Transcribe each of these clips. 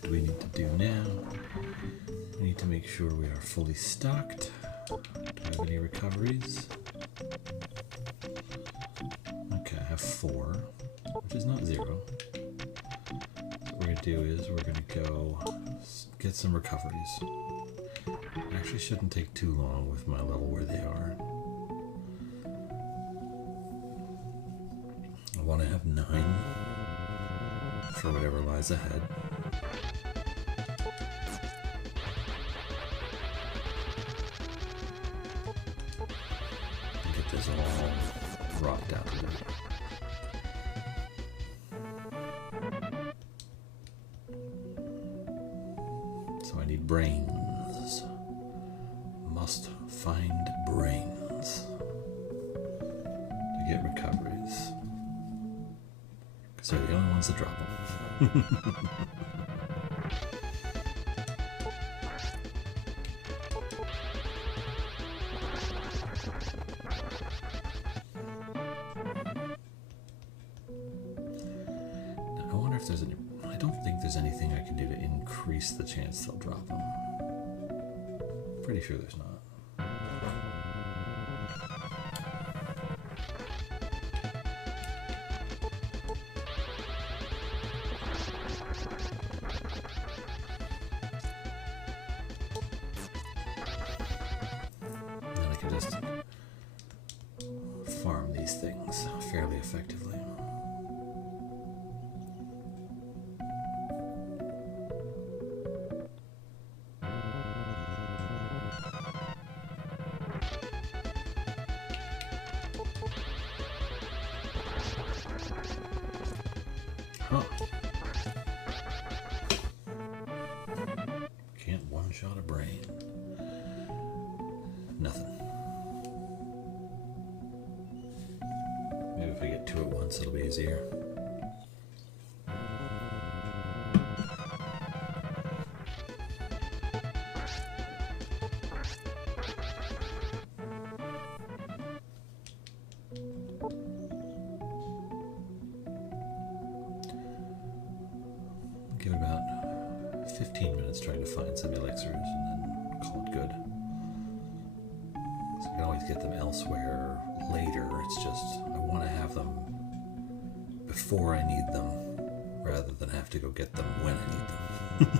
what do we need to do now? We need to make sure we are fully stocked. Do I have any recoveries? Okay, I have 4, which is not 0. What we're going to do is we're going to go get some recoveries. It actually shouldn't take too long with my level where they are. I want to have 9 for whatever lies ahead. And get this all rocked out of it. So I need brains. Must find brains to get recoveries. Because they're the only ones that drop them. Now, I wonder if there's any... I don't think there's anything I can do to increase the chance they'll drop them. Pretty sure there's not. Then I can just farm these things fairly effectively. Huh. Can't one-shot a brain. Nothing. Maybe if I get 2 at once, it'll be easier. Give it about 15 minutes trying to find some elixirs and then call it good. So I can always get them elsewhere later. It's just I want to have them before I need them rather than have to go get them when I need them.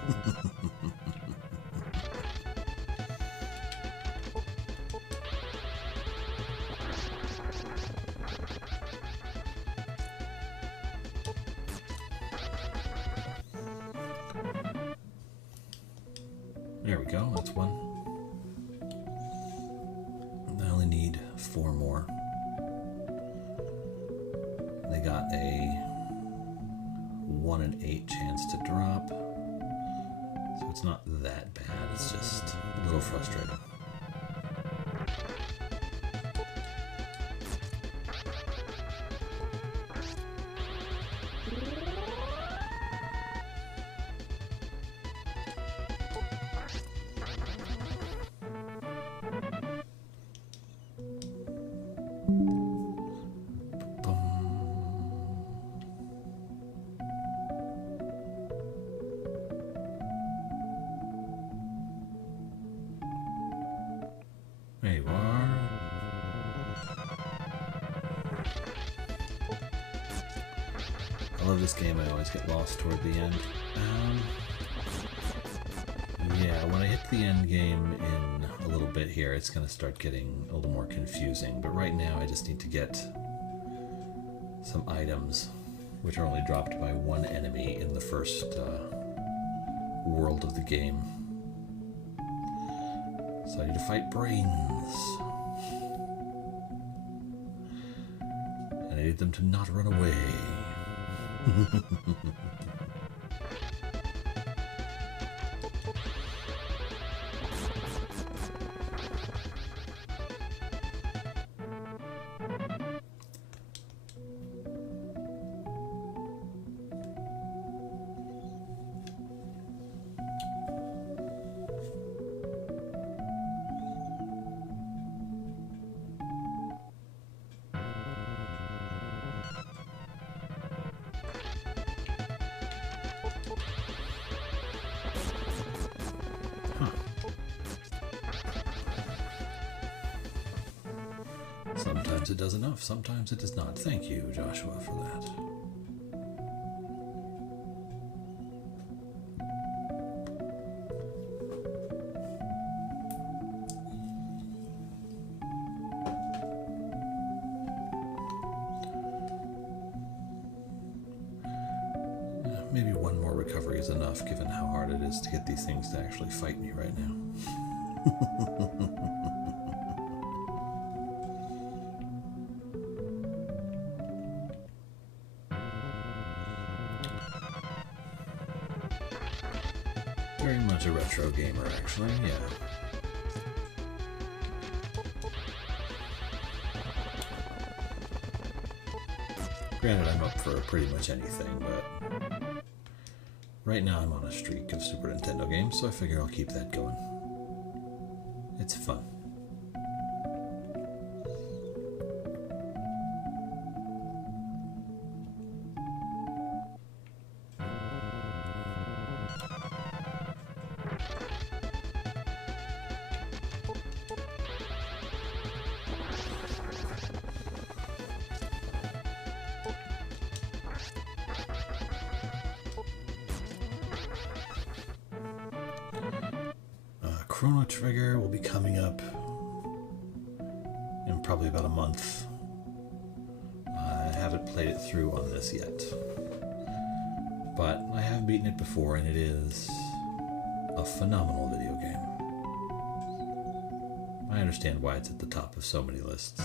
There we go, that's 1. I only need 4 more. They got a 1 in 8 chance to drop. So it's not that bad, it's just a little frustrating. There you are. I love this game. I always get lost toward the end. Yeah, when I hit the end game in a little bit here, it's going to start getting a little more confusing. But right now, I just need to get some items, which are only dropped by 1 enemy in the first world of the game. So I need to fight brains. And I need them to not run away. Sometimes it does enough, sometimes it does not. Thank you, Joshua, for that. Maybe one more recovery is enough, given how hard it is to get these things to actually fight me right now. Very much a retro gamer, actually, yeah. Granted, I'm up for pretty much anything, but right now I'm on a streak of Super Nintendo games, so I figure I'll keep that going. It's fun. Chrono Trigger will be coming up in probably about a month. I haven't played it through on this yet, but I have beaten it before, and it is a phenomenal video game. I understand why it's at the top of so many lists.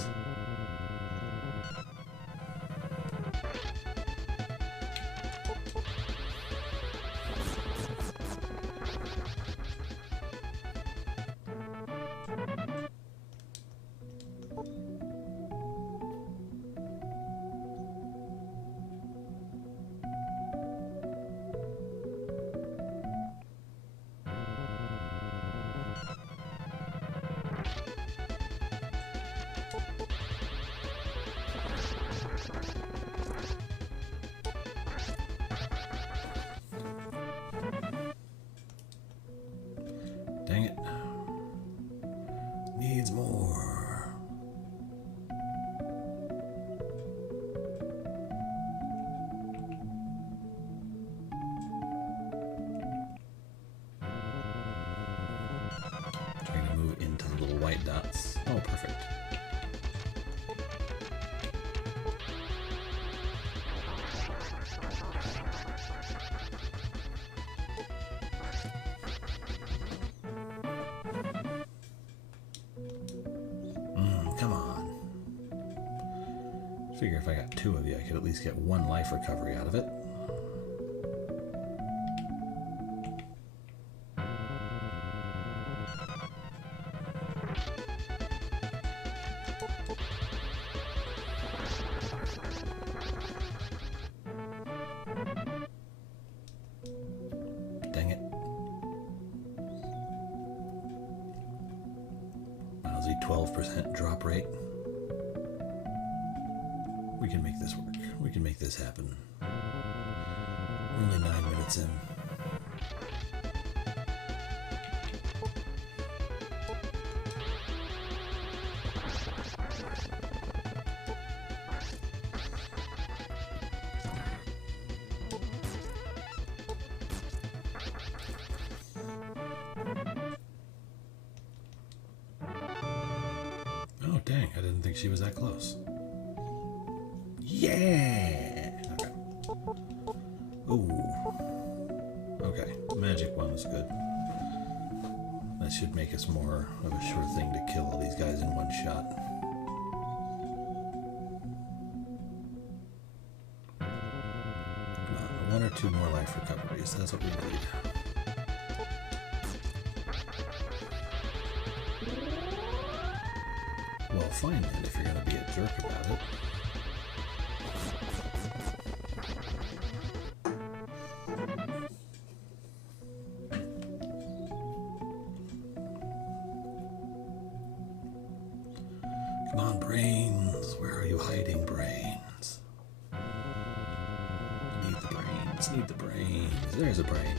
Dang it. Needs more. Trying to move into the little white dots. Oh, perfect. Come on. Figure if I got two of you, I could at least get one life recovery out of it. Dang it. Lousy 12% drop rate. We can make this work. We can make this happen. We're only 9 minutes in. Oh, dang. I didn't think she was that close. Yeah! Okay. Ooh. Okay. Magic one was good. That should make us more of a sure thing to kill all these guys in one shot. Come on. One or two more life recoveries. That's what we need. Well, fine then, if you're going to be a jerk about it. Come on, brains. Where are you hiding, brains? Need the brains. Need the brains. There's a brain.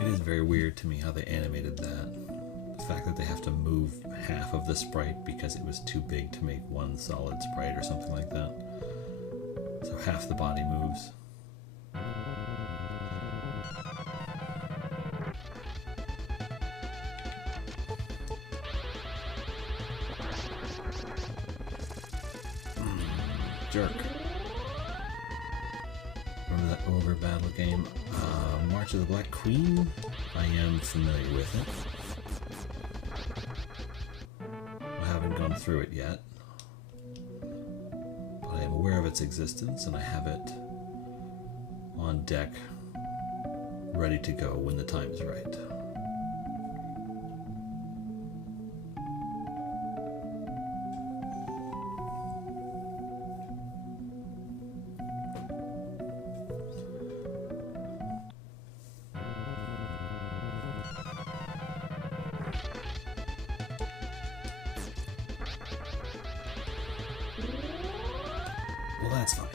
It is very weird to me how they animated that. The fact that they have to move half of the sprite because it was too big to make one solid sprite or something like that. So half the body moves. Jerk. Remember that Ogre battle game? March of the Black Queen? I am familiar with it. I haven't gone through it yet. But I am aware of its existence and I have it on deck, ready to go when the time is right. Well, that's fine.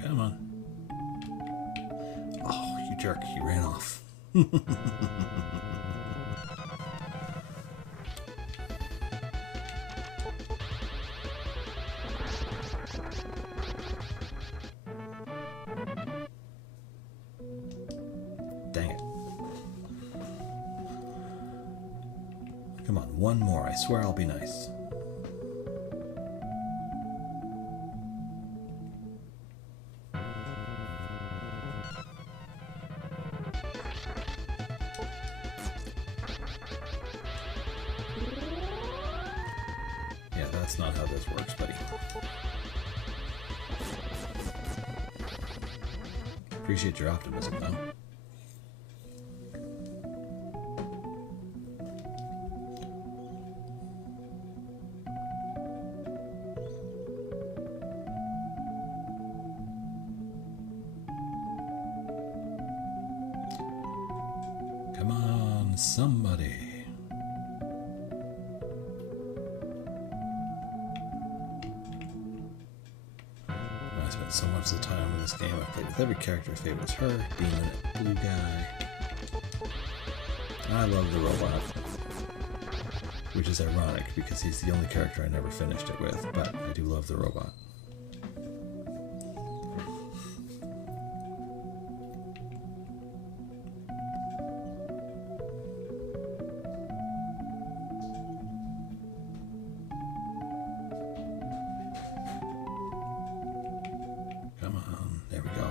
Come on. Oh, you jerk, you ran off. Dang it. Come on, one more. I swear I'll be nice. Yeah, that's not how this works, buddy. Appreciate your optimism, though. Come on, somebody. I spent so much of the time in this game. I played with every character. Favorite was her, Demon, Blue Guy. I love the robot, which is ironic because he's the only character I never finished it with, but I do love the robot. Come on, there we go.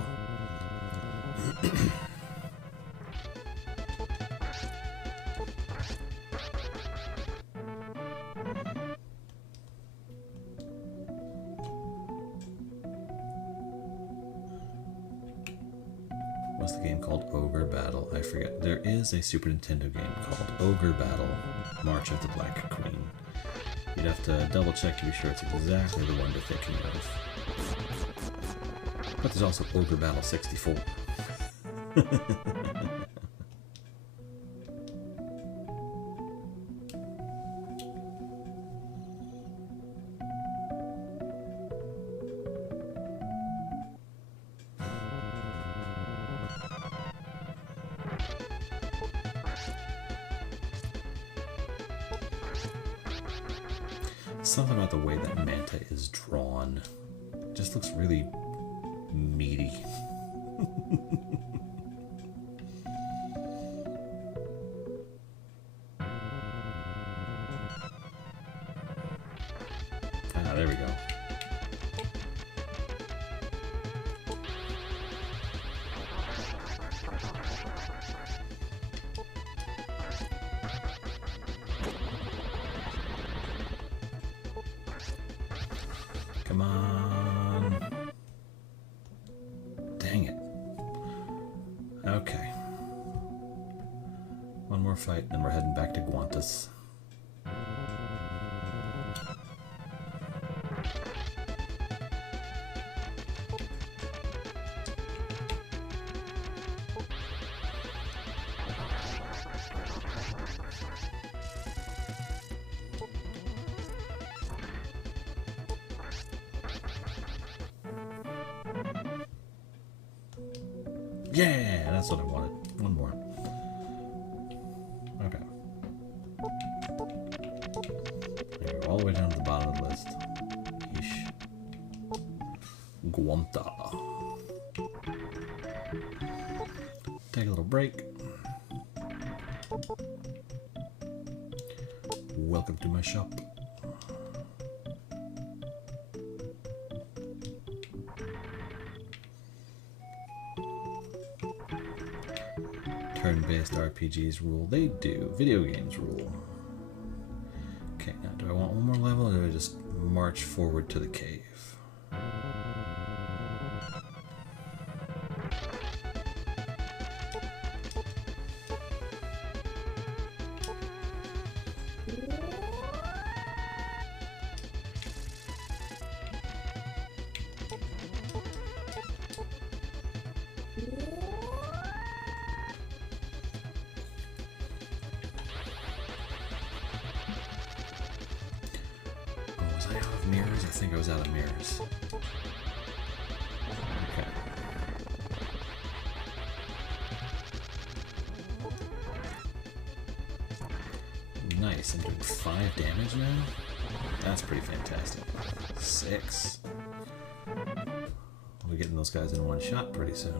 What's the game called? Ogre Battle. I forget. There is a Super Nintendo game called Ogre Battle, March of the Black Queen. You'd have to double check to be sure it's exactly the one you're thinking of. But there's also Ogre Battle 64. Something about the way that Manta is drawn just looks really meaty. Ah, there we go. Come on. Dang it. Okay. One more fight, then we're heading back to Guantas. Yeah, that's what I wanted. One more. Okay. There we go, all the way down to the bottom of the list. Yeesh. Guanta. Take a little break. Welcome to my shop. Turn-based RPGs rule. They do. Video games rule. Okay, now do I want one more level or do I just march forward to the cave? Mirrors? I think I was out of mirrors. Okay. Nice, I'm doing 5 damage now? That's pretty fantastic. 6. We'll be getting those guys in one shot pretty soon.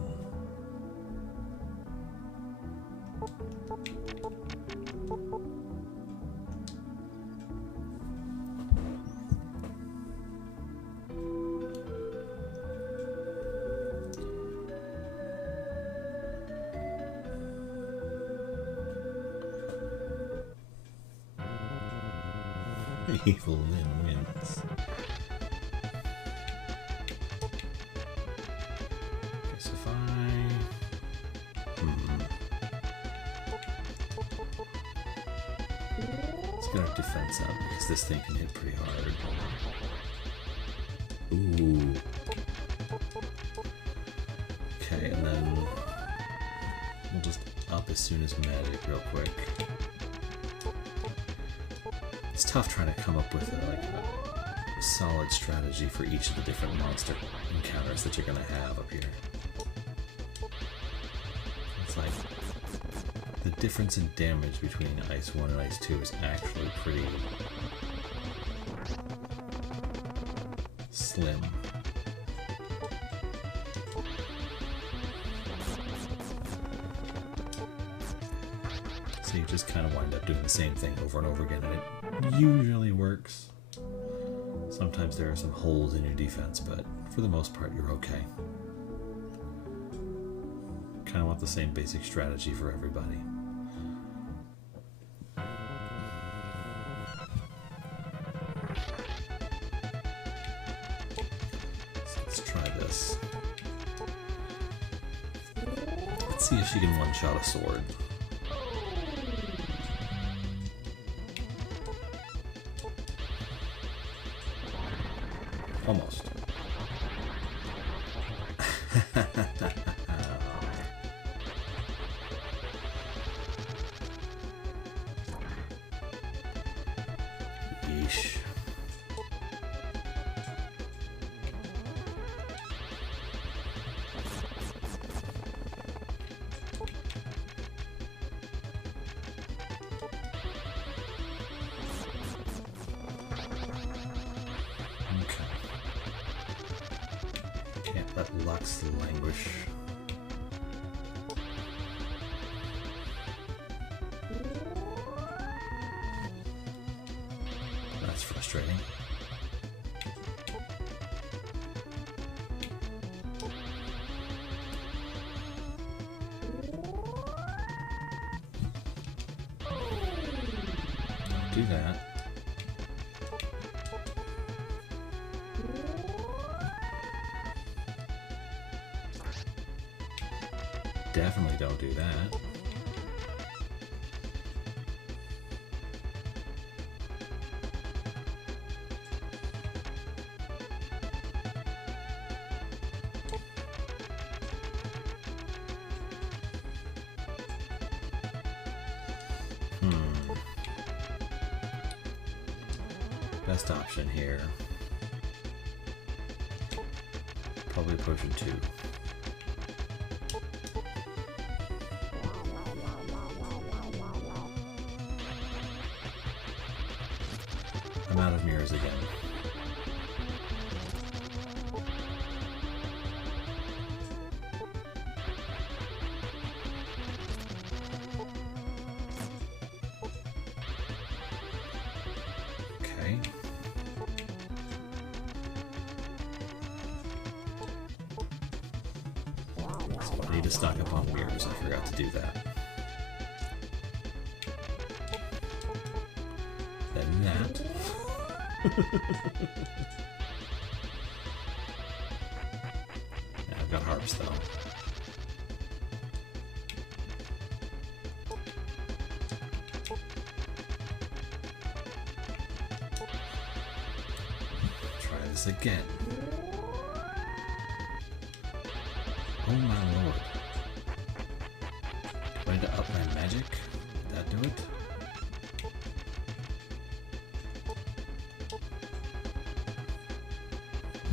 Evil Lynn wins. Okay, so if let's get our defense up because this thing can hit pretty hard. Ooh. Okay, and then we'll just up as soon as magic real quick. It's tough trying to come up with a solid strategy for each of the different monster encounters that you're going to have up here. It's like the difference in damage between Ice 1 and Ice 2 is actually pretty slim. So you just kind of wind up doing the same thing over and over again, and it usually works. Sometimes there are some holes in your defense, but for the most part, you're okay. Kind of want the same basic strategy for everybody. So let's try this. Let's see if she can one-shot a sword. Almost. Yeesh. Let Lux languish. That's frustrating. Don't do that. Definitely don't do that. Best option here. Probably potion 2. I'm out of mirrors again. Okay. So I need to stock up on mirrors. I forgot to do that. Then that. Yeah, I've got harps though. Try this again. Oh my lord. Do I need to up my magic? Did that do it?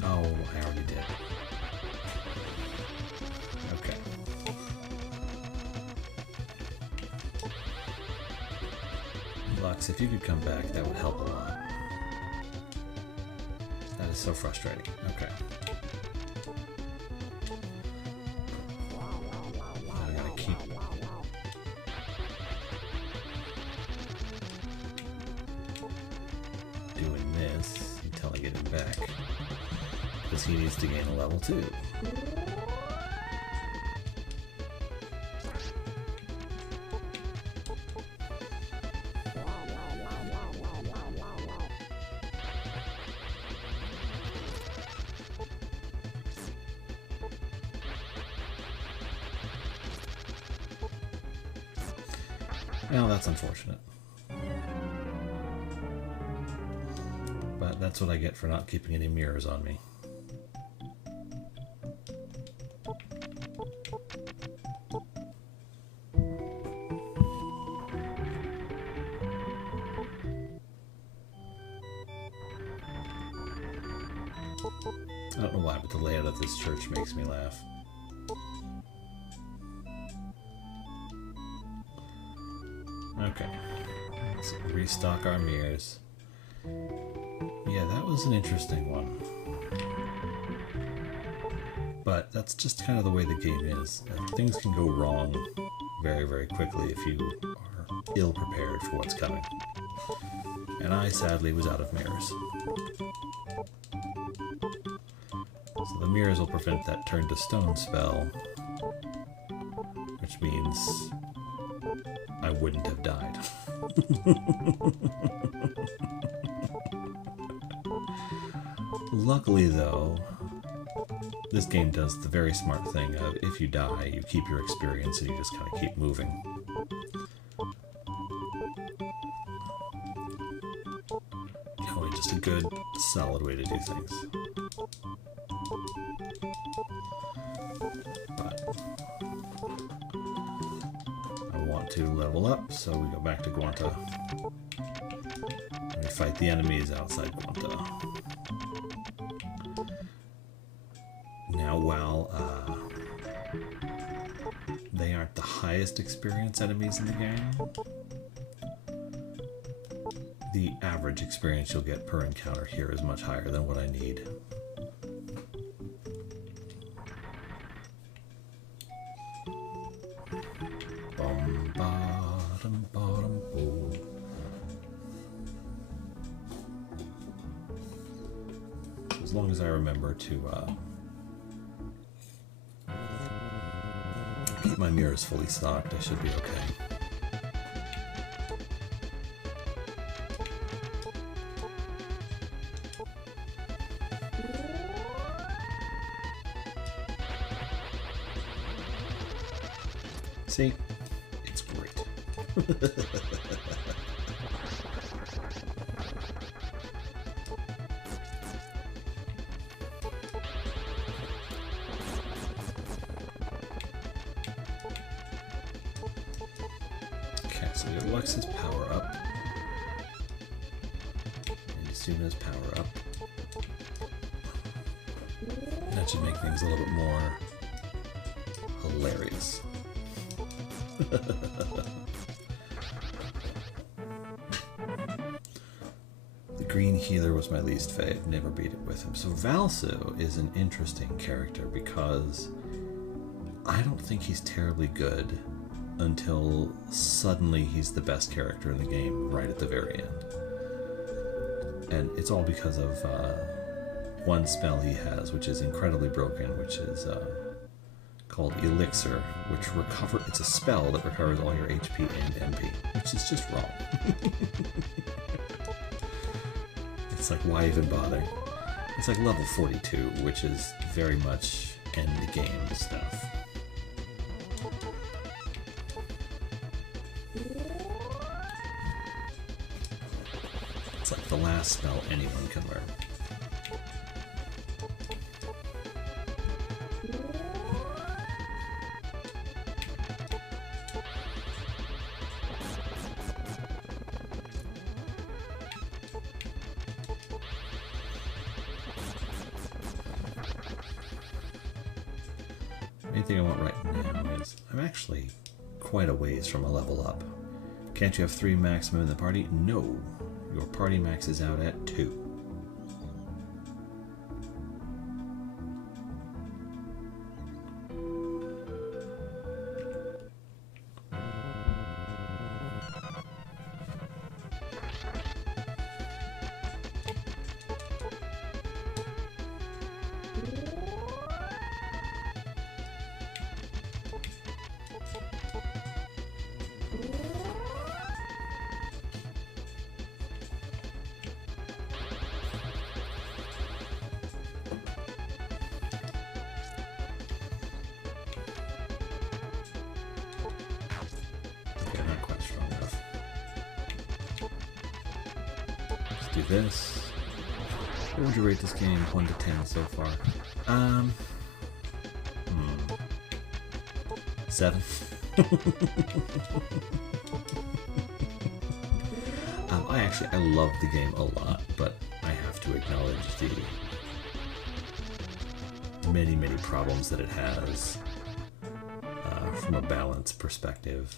Oh, I already did. Okay. Lux, if you could come back, that would help a lot. That is so frustrating. Okay. I gotta keep... doing this until I get him back. Because he needs to gain a level too. Well, that's unfortunate. But that's what I get for not keeping any mirrors on me. I don't know why, but the layout of this church makes me laugh. Okay, let's restock our mirrors. Yeah, that was an interesting one. But that's just kind of the way the game is. Things can go wrong very, very quickly if you are ill-prepared for what's coming. And I, sadly, was out of mirrors. So the mirrors will prevent that turn to stone spell, which means I wouldn't have died. Luckily, though, this game does the very smart thing of if you die, you keep your experience and you just kind of keep moving. Probably just a good, solid way to do things. But I want to level up, so we go back to Guanta. And we fight the enemies outside Guanta. Now, while they aren't the highest experience enemies in the game, the average experience you'll get per encounter here is much higher than what I need. Bum, bottom, bottom, boom. As long as I remember to keep my mirrors fully stocked, I should be okay. See? It's great. Okay, so we have Lux's power up. And Yusuna's power up. That should make things a little bit more hilarious. The green healer was my least fave. Never beat it with him. So Valso is an interesting character because I don't think he's terribly good until suddenly he's the best character in the game right at the very end. And it's all because of one spell he has, which is incredibly broken, which is called Elixir, which it's a spell that recovers all your HP and MP, which is just wrong. It's like, why even bother? It's like level 42, which is very much end game stuff. It's like the last spell anyone can learn. Anything I want right now is I'm actually quite a ways from a level up. Can't you have 3 maximum in the party? No. Your party max is out at 2. Do this. What would you rate this game 1 to 10 so far? 7. I love the game a lot, but I have to acknowledge the many problems that it has from a balance perspective.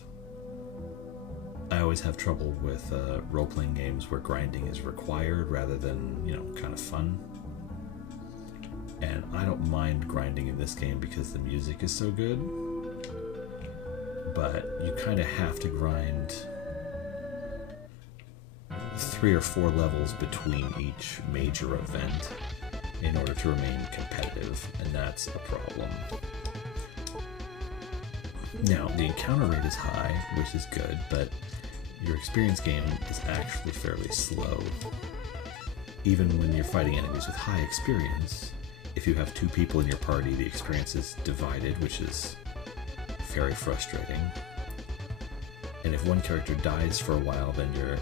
I always have trouble with role-playing games where grinding is required rather than, kind of fun. And I don't mind grinding in this game because the music is so good. But you kind of have to grind 3 or 4 levels between each major event in order to remain competitive, and that's a problem. Now, the encounter rate is high, which is good, but your experience gain is actually fairly slow. Even when you're fighting enemies with high experience, if you have 2 people in your party, the experience is divided, which is very frustrating. And if one character dies for a while, then your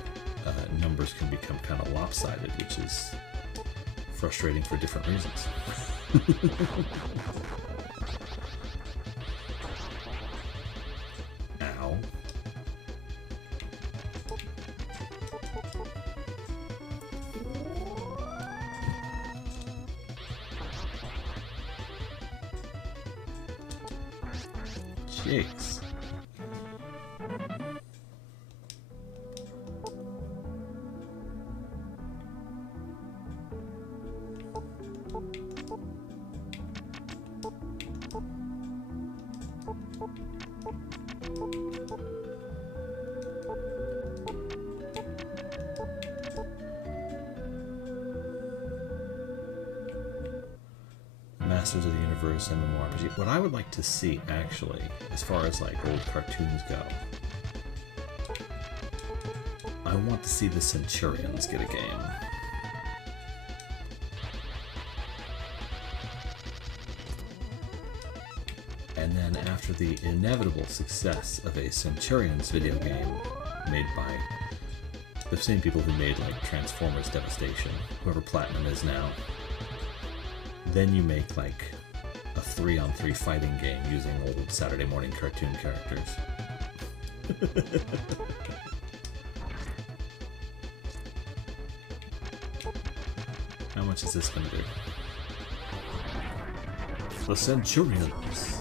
numbers can become kind of lopsided, which is frustrating for different reasons. Ow. Jeez. Masters of the Universe MMORPG. What I would like to see, actually, as far as like old cartoons go, I want to see the Centurions get a game. And then after the inevitable success of a Centurions video game made by the same people who made like Transformers Devastation, whoever Platinum is now, then you make like a 3-on-3 fighting game using old Saturday morning cartoon characters. How much is this going to do? The Centurions.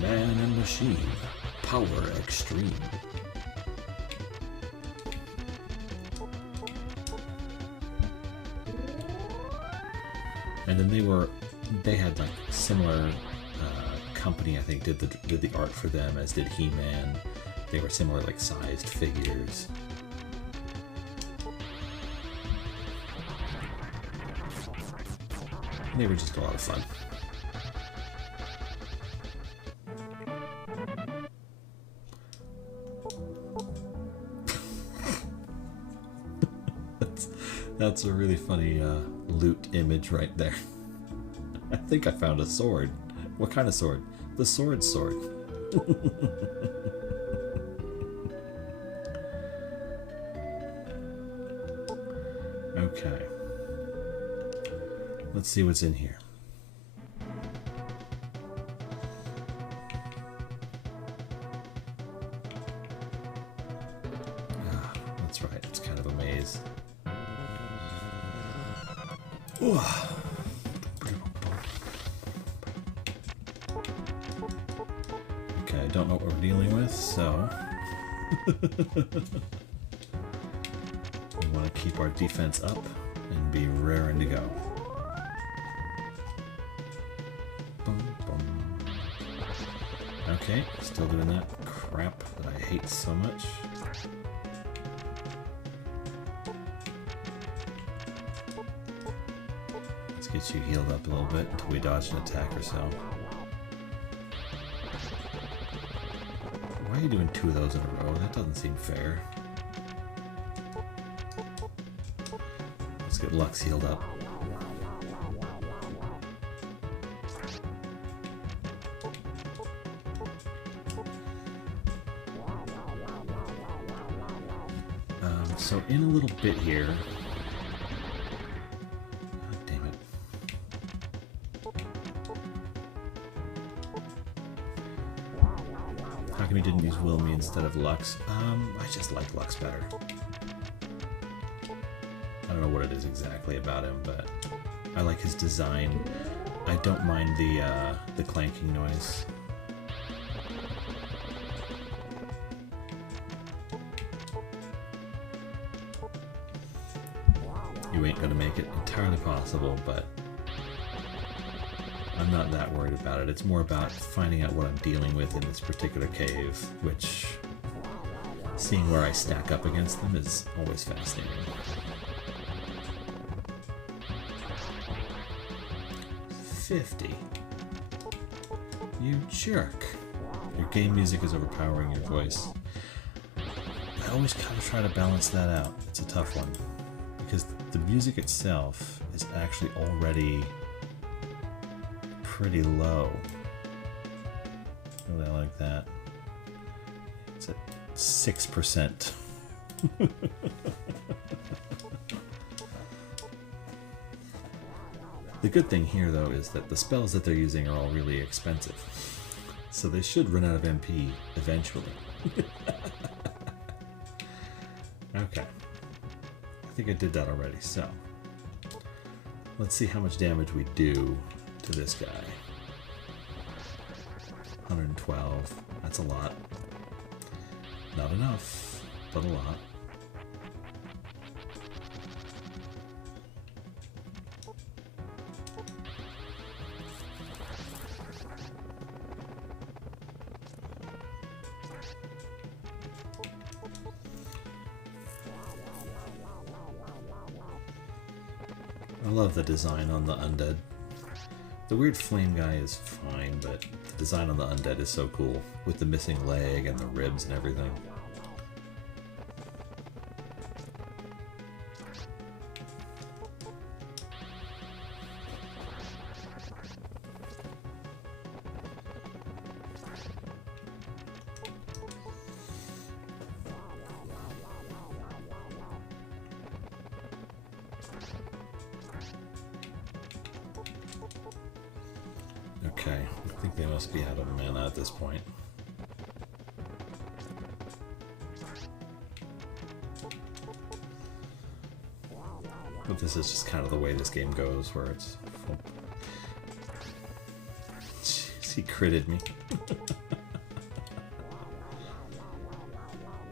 Man and machine. Power extreme. And then they had like similar company, I think, did the art for them as did He-Man. They were similar, like, sized figures. They were just a lot of fun. That's a really funny loot image right there. I think I found a sword. What kind of sword? The sword. Okay. Let's see what's in here. Ah, that's right. It's kind of a maze. Ooh. Okay, I don't know what we're dealing with, so we want to keep our defense up and be raring to go. Okay, still doing that crap that I hate so much. Let's get you healed up a little bit until we dodge an attack or so. Why are you doing 2 of those in a row? That doesn't seem fair. Let's get Lux healed up. So in a little bit here... Oh, damn it. How come he didn't use Wilmy instead of Lux? I just like Lux better. I don't know what it is exactly about him, but I like his design. I don't mind the clanking noise. You ain't gonna make it entirely possible, but I'm not that worried about it. It's more about finding out what I'm dealing with in this particular cave, which seeing where I stack up against them is always fascinating. 50. You jerk. Your game music is overpowering your voice. I always kind of try to balance that out. It's a tough one. Because the music itself is actually already pretty low. Really, I like that. It's at 6%. The good thing here, though, is that the spells that they're using are all really expensive. So they should run out of MP eventually. Okay. I think I did that already, so let's see how much damage we do to this guy. 112. That's a lot. Not enough, but a lot. I love the design on the undead. The weird flame guy is fine, but the design on the undead is so cool, with the missing leg and the ribs and everything. Okay, I think they must be out of mana at this point. But this is just kind of the way this game goes, where it's... Jeez, he critted me.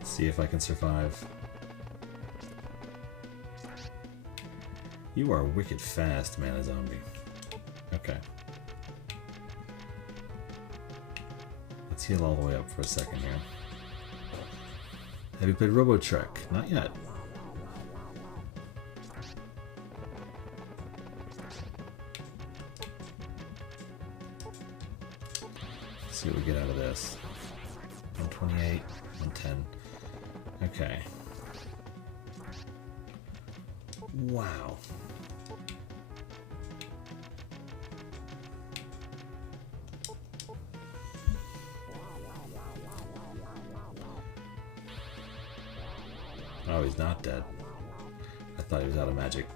See if I can survive. You are wicked fast, Mana Zombie. Okay. Let's heal all the way up for a second here. Have you played Robo Trek? Not yet. Let's see what we get out of this. 128, 110. Okay. Wow. Oh, he's not dead. I thought he was out of magic.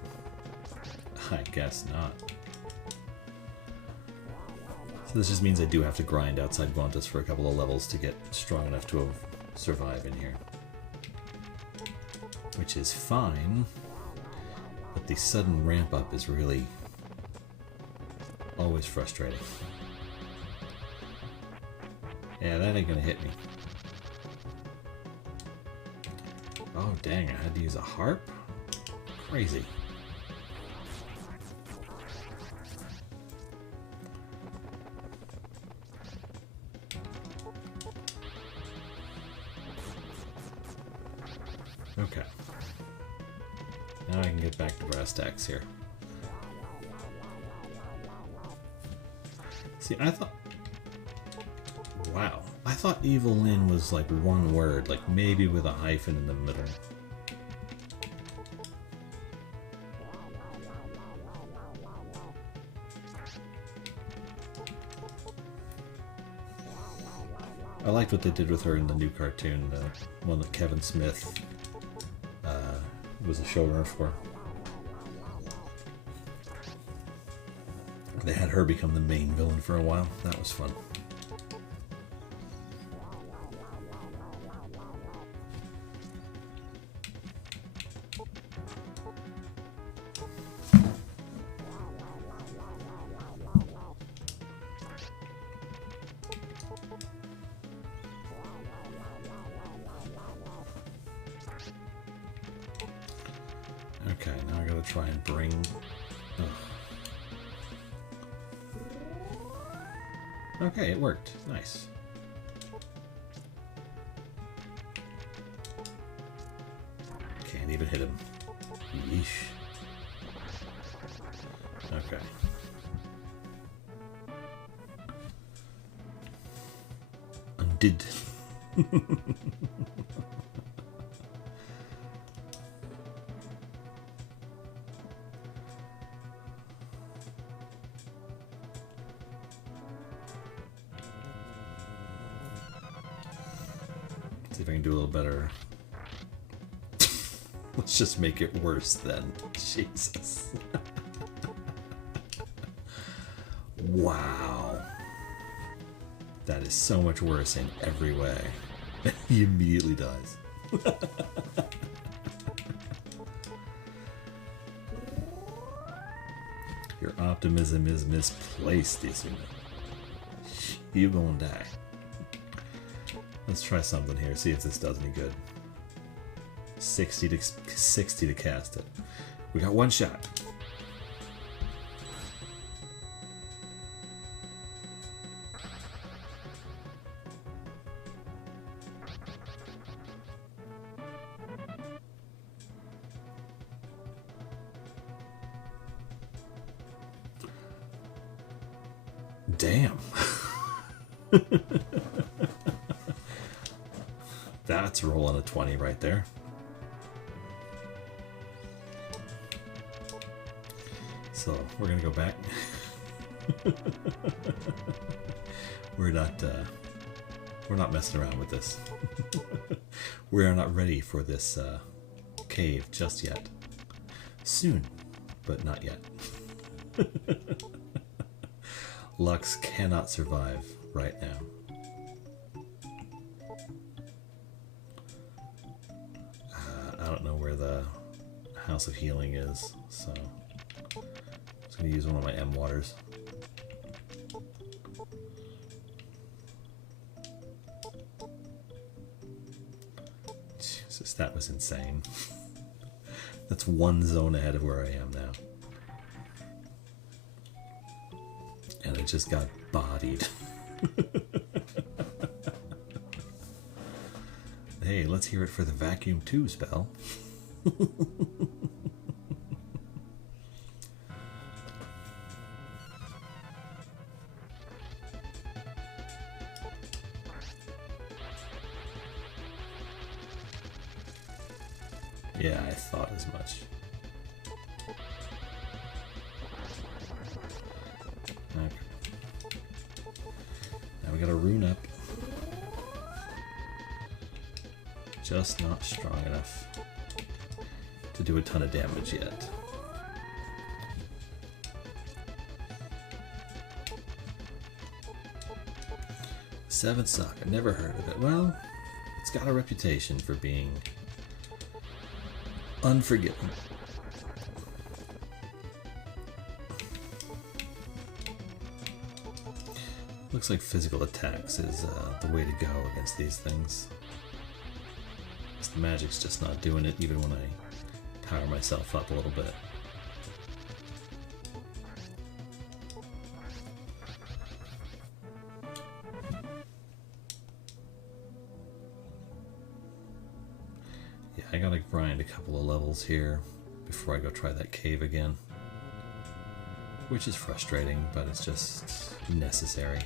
I guess not. So this just means I do have to grind outside Guantas for a couple of levels to get strong enough to survive in here. Which is fine, but the sudden ramp up is really always frustrating. Yeah, that ain't gonna hit me. Oh dang, I had to use a harp? Crazy. Okay. Now I can get back to brass tacks here. See, I thought... Wow. I thought Evil Lyn was like one word, like maybe with a hyphen in the middle. I liked what they did with her in the new cartoon, the one that Kevin Smith was a showrunner for. They had her become the main villain for a while. That was fun. Okay, now I gotta try and bring... Ugh. Okay, it worked. Nice. Can't even hit him. Yeesh. Okay. Undid. See if I can do a little better. Let's just make it worse then. Jesus. Wow. That is so much worse in every way. He immediately dies. Your optimism is misplaced, Isuna. You gonna die. Let's try something here, see if this does any good. 60 to cast it. We got one shot. Damn. That's rolling a 20 right there. So we're gonna go back. We're not messing around with this. We are not ready for this cave just yet. Soon, but not yet. Lux cannot survive right now. I don't know where the House of Healing is, so I'm just going to use one of my M waters. Jesus, that was insane. That's one zone ahead of where I am now. just got bodied. Hey, let's hear it for the Vacuum 2 spell. Yeah, I thought as much. Okay. Now we got a rune up. Just not strong enough to do a ton of damage yet. Seventh Saga, never heard of it. Well, it's got a reputation for being unforgiving. Looks like physical attacks is the way to go against these things. The magic's just not doing it even when I power myself up a little bit. Yeah, I gotta grind a couple of levels here before I go try that cave again. Which is frustrating, but it's just necessary.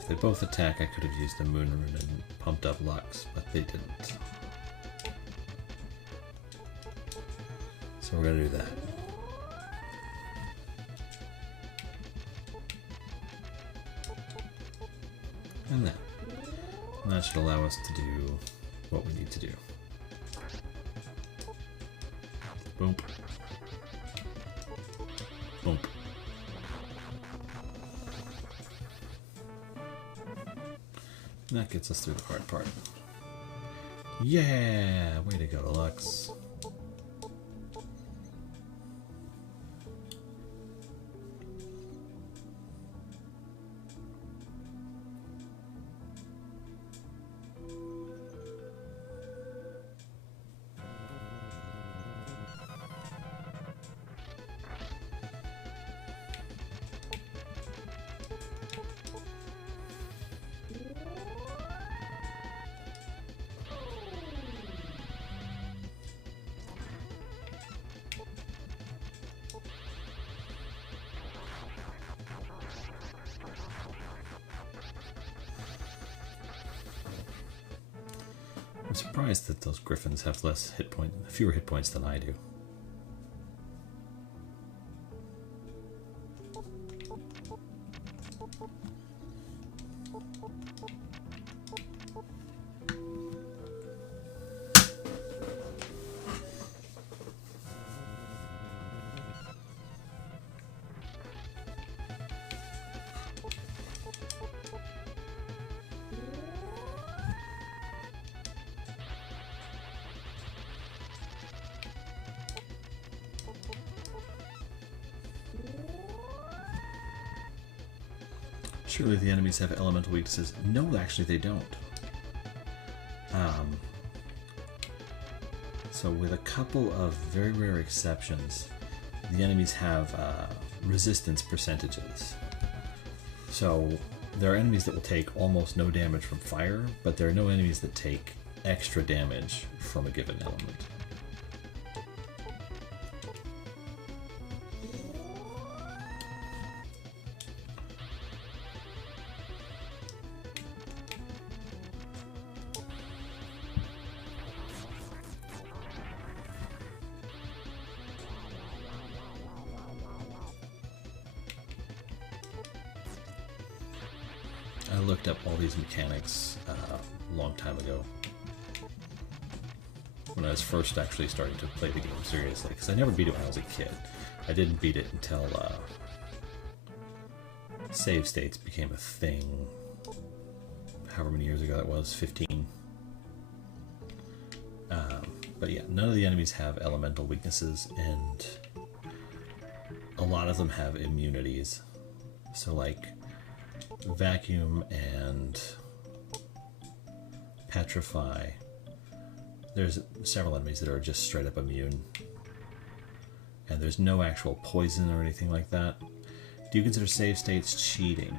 If they both attack, I could have used a moon rune and pumped up Lux, but they didn't. So we're gonna do that. And that. And that should allow us to do what we need to do. Boom. Boom. And that gets us through the hard part. Yeah! Way to go, Lux. I'm surprised that those griffins have fewer hit points than I do. Surely the enemies have elemental weaknesses. No, actually they don't. So with a couple of very rare exceptions, the enemies have resistance percentages. So there are enemies that will take almost no damage from fire, but there are no enemies that take extra damage from a given element. I looked up all these mechanics a long time ago when I was first actually starting to play the game seriously, because I never beat it when I was a kid. I didn't beat it until save states became a thing, however many years ago that was, 15. But yeah, none of the enemies have elemental weaknesses, and a lot of them have immunities. So like vacuum and petrify, there's several enemies that are just straight up immune. And there's no actual poison or anything like that. Do you consider save states cheating?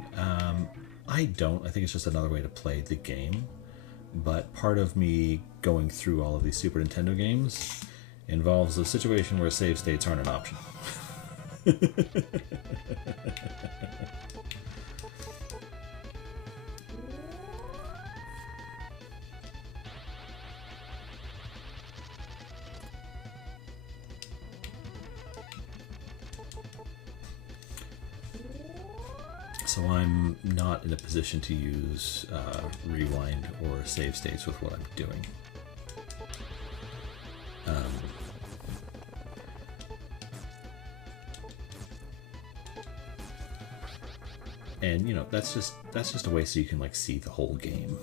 I don't. I think it's just another way to play the game. But part of me going through all of these Super Nintendo games involves a situation where save states aren't an option. So I'm not in a position to use rewind or save states with what I'm doing. And you know, that's just a way so you can like see the whole game.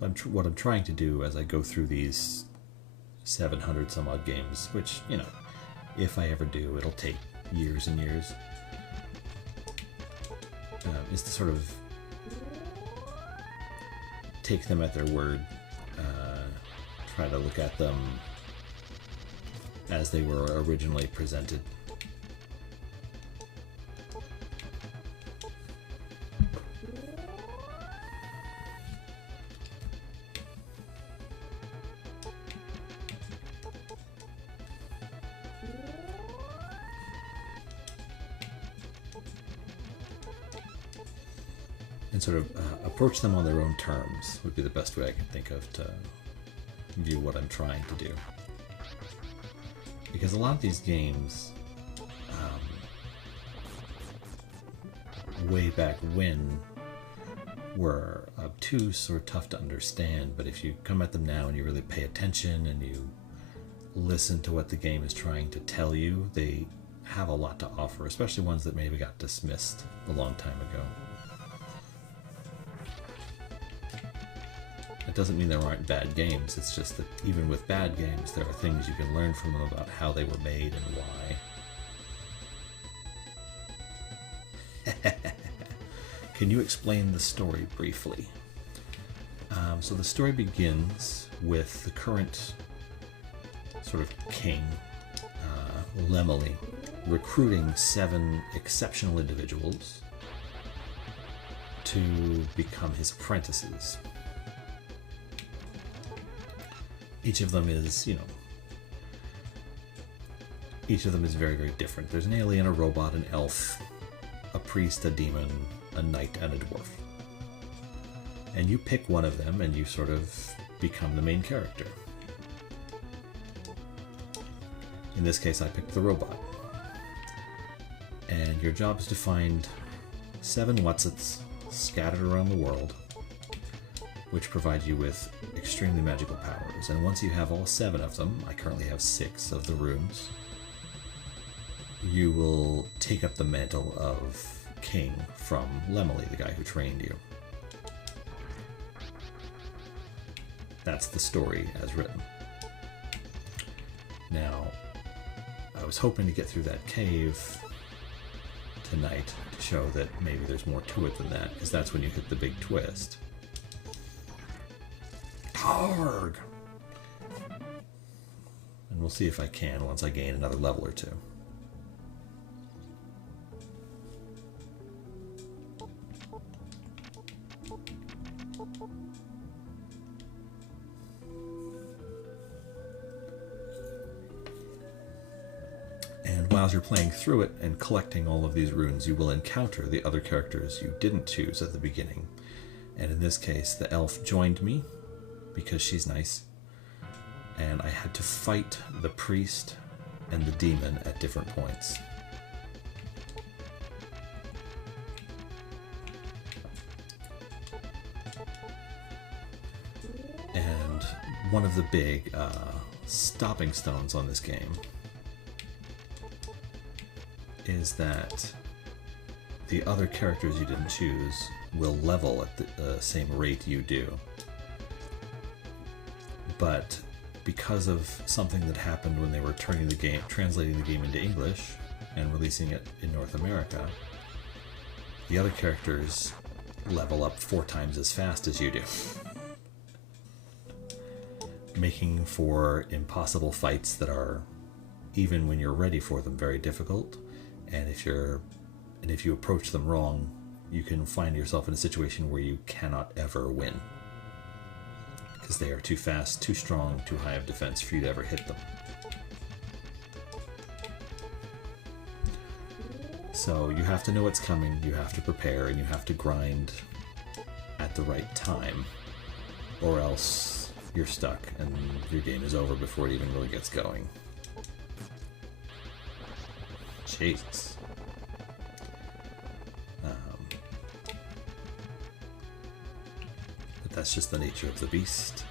So what I'm trying to do as I go through these 700 some odd games, which, you know, if I ever do, it'll take years and years, is to sort of take them at their word, try to look at them as they were originally presented. And sort of approach them on their own terms would be the best way I can think of to view what I'm trying to do. Because a lot of these games, way back when, were obtuse or tough to understand, but if you come at them now and you really pay attention and you listen to what the game is trying to tell you, they have a lot to offer, especially ones that maybe got dismissed a long time ago. It doesn't mean there aren't bad games, it's just that even with bad games, there are things you can learn from them about how they were made and why. Can you explain the story briefly? So the story begins with the current sort of king, Lemely, recruiting 7 exceptional individuals to become his apprentices. Each of them is, you know, each of them is very, very different. There's an alien, a robot, an elf, a priest, a demon, a knight, and a dwarf. And you pick one of them and you sort of become the main character. In this case, I picked the robot. And your job is to find 7 Whatsits scattered around the world, which provide you with extremely magical powers. And once you have all 7 of them, I currently have 6 of the runes, you will take up the mantle of king from Lemely, the guy who trained you. That's the story as written. Now, I was hoping to get through that cave tonight to show that maybe there's more to it than that, because that's when you hit the big twist. Arg! And we'll see if I can once I gain another level or 2. And while you're playing through it and collecting all of these runes, you will encounter the other characters you didn't choose at the beginning. And in this case, the elf joined me because she's nice, and I had to fight the priest and the demon at different points. And one of the big stopping stones on this game is that the other characters you didn't choose will level at the same rate you do. But because of something that happened when they were translating the game into English and releasing it in North America, the other characters level up 4 times as fast as you do, making for impossible fights that are, even when you're ready for them, very difficult. And if you approach them wrong, you can find yourself in a situation where you cannot ever win, because they are too fast, too strong, too high of defense for you to ever hit them. So you have to know what's coming, you have to prepare, and you have to grind at the right time, or else you're stuck and your game is over before it even really gets going. Jesus. But that's just the nature of the beast.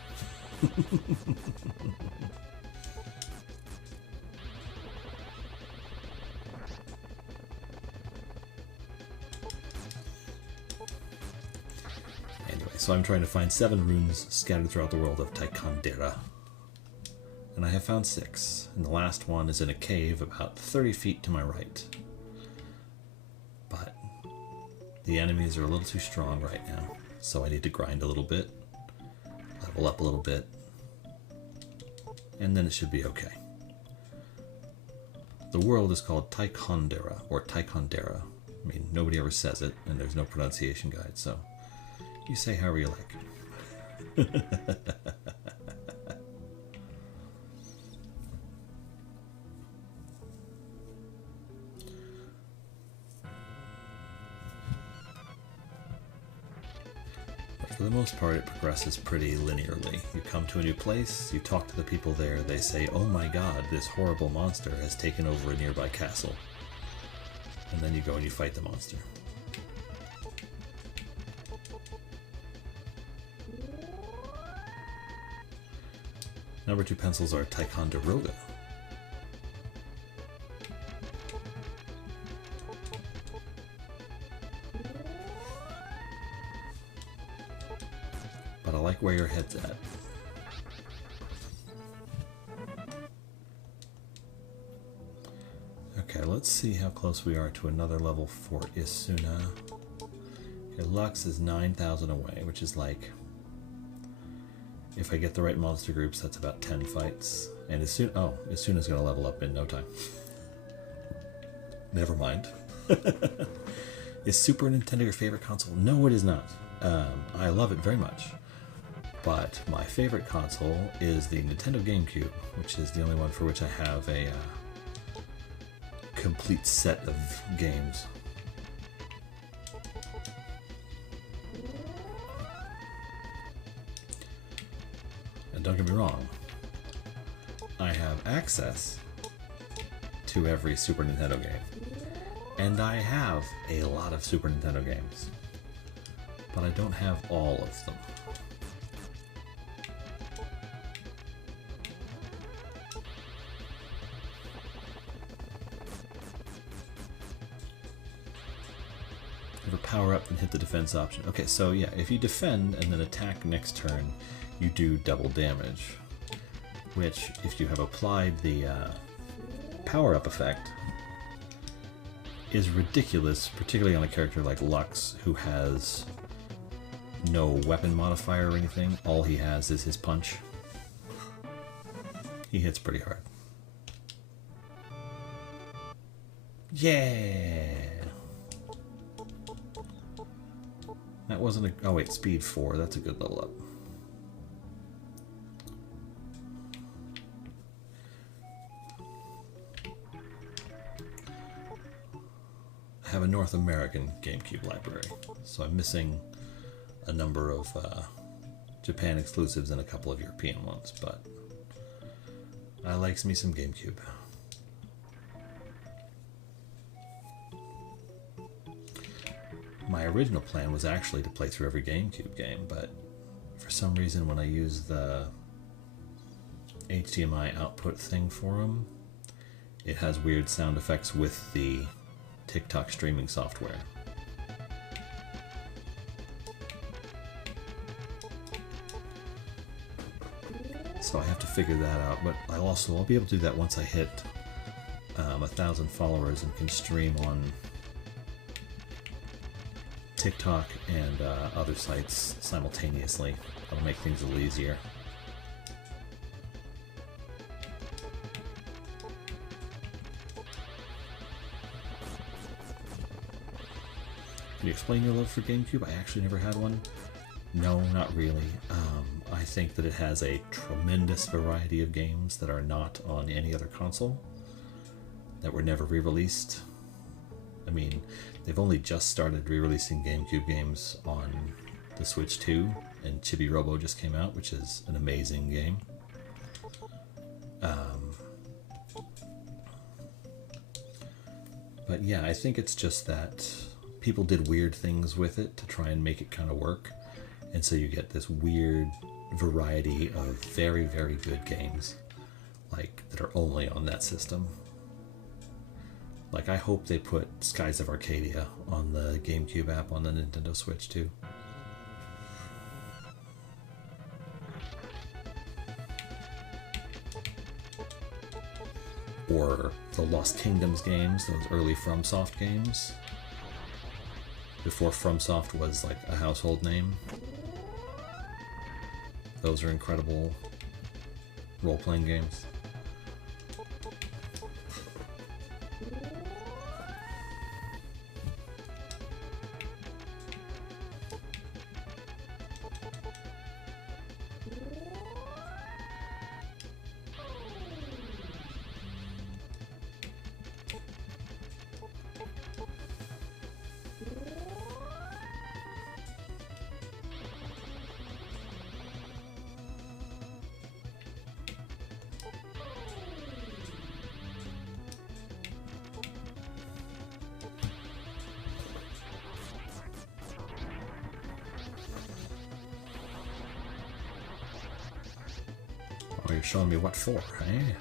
Anyway, so I'm trying to find 7 runes scattered throughout the world of Taikandera. And I have found 6, and the last one is in a cave about 30 feet to my right. But the enemies are a little too strong right now, so I need to grind a little bit, level up a little bit, and then it should be okay. The world is called Taikandera, or Taikandera. I mean, nobody ever says it, and there's no pronunciation guide, so you say however you like. For the most part, it progresses pretty linearly. You come to a new place, you talk to the people there, they say, "Oh my god, this horrible monster has taken over a nearby castle." And then you go and you fight the monster. Number 2 pencils are Ticonderoga. But I like where your head's at. Okay, let's see how close we are to another level for Isuna. Okay, Lux is 9,000 away, which is like, if I get the right monster groups, that's about 10 fights. And Isuna's going to level up in no time. Never mind. Is Super Nintendo your favorite console? No, it is not. I love it very much. But my favorite console is the Nintendo GameCube, which is the only one for which I have a complete set of games. And don't get me wrong, I have access to every Super Nintendo game. And I have a lot of Super Nintendo games. But I don't have all of them. Power up and hit the defense option. Okay, so yeah, if you defend and then attack next turn, you do double damage, which, if you have applied the power up effect, is ridiculous, particularly on a character like Lux, who has no weapon modifier or anything. All he has is his punch. He hits pretty hard. Yeah! That wasn't a... Oh wait, speed 4. That's a good level up. I have a North American GameCube library, so I'm missing a number of Japan exclusives and a couple of European ones, but I likes me some GameCube. My original plan was actually to play through every GameCube game, but for some reason when I use the HDMI output thing for them, it has weird sound effects with the TikTok streaming software. So I have to figure that out, but I'll be able to do that once I hit 1,000 followers and can stream on TikTok and other sites simultaneously. That'll make things a little easier. Can you explain your love for GameCube? I actually never had one. No, not really. I think that it has a tremendous variety of games that are not on any other console, that were never re-released. I mean, they've only just started re-releasing GameCube games on the Switch 2, and Chibi Robo just came out, which is an amazing game. But yeah, I think it's just that people did weird things with it to try and make it kind of work, and so you get this weird variety of very, very good games, like, that are only on that system. Like, I hope they put Skies of Arcadia on the GameCube app on the Nintendo Switch too. Or the Lost Kingdoms games, those early FromSoft games, before FromSoft was like a household name. Those are incredible role-playing games. Oh, you're showing me what for, eh?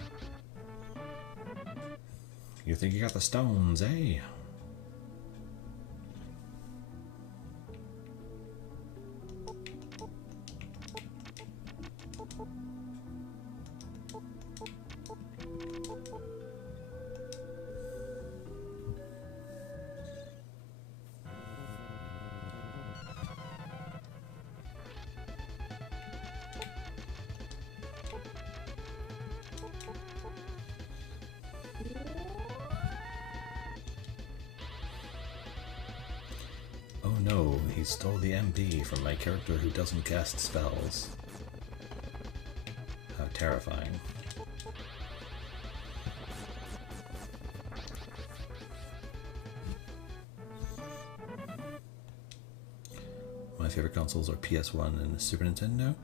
You think you got the stones, eh? Oh no, he stole the MP from my character who doesn't cast spells. How terrifying. My favorite consoles are PS1 and Super Nintendo.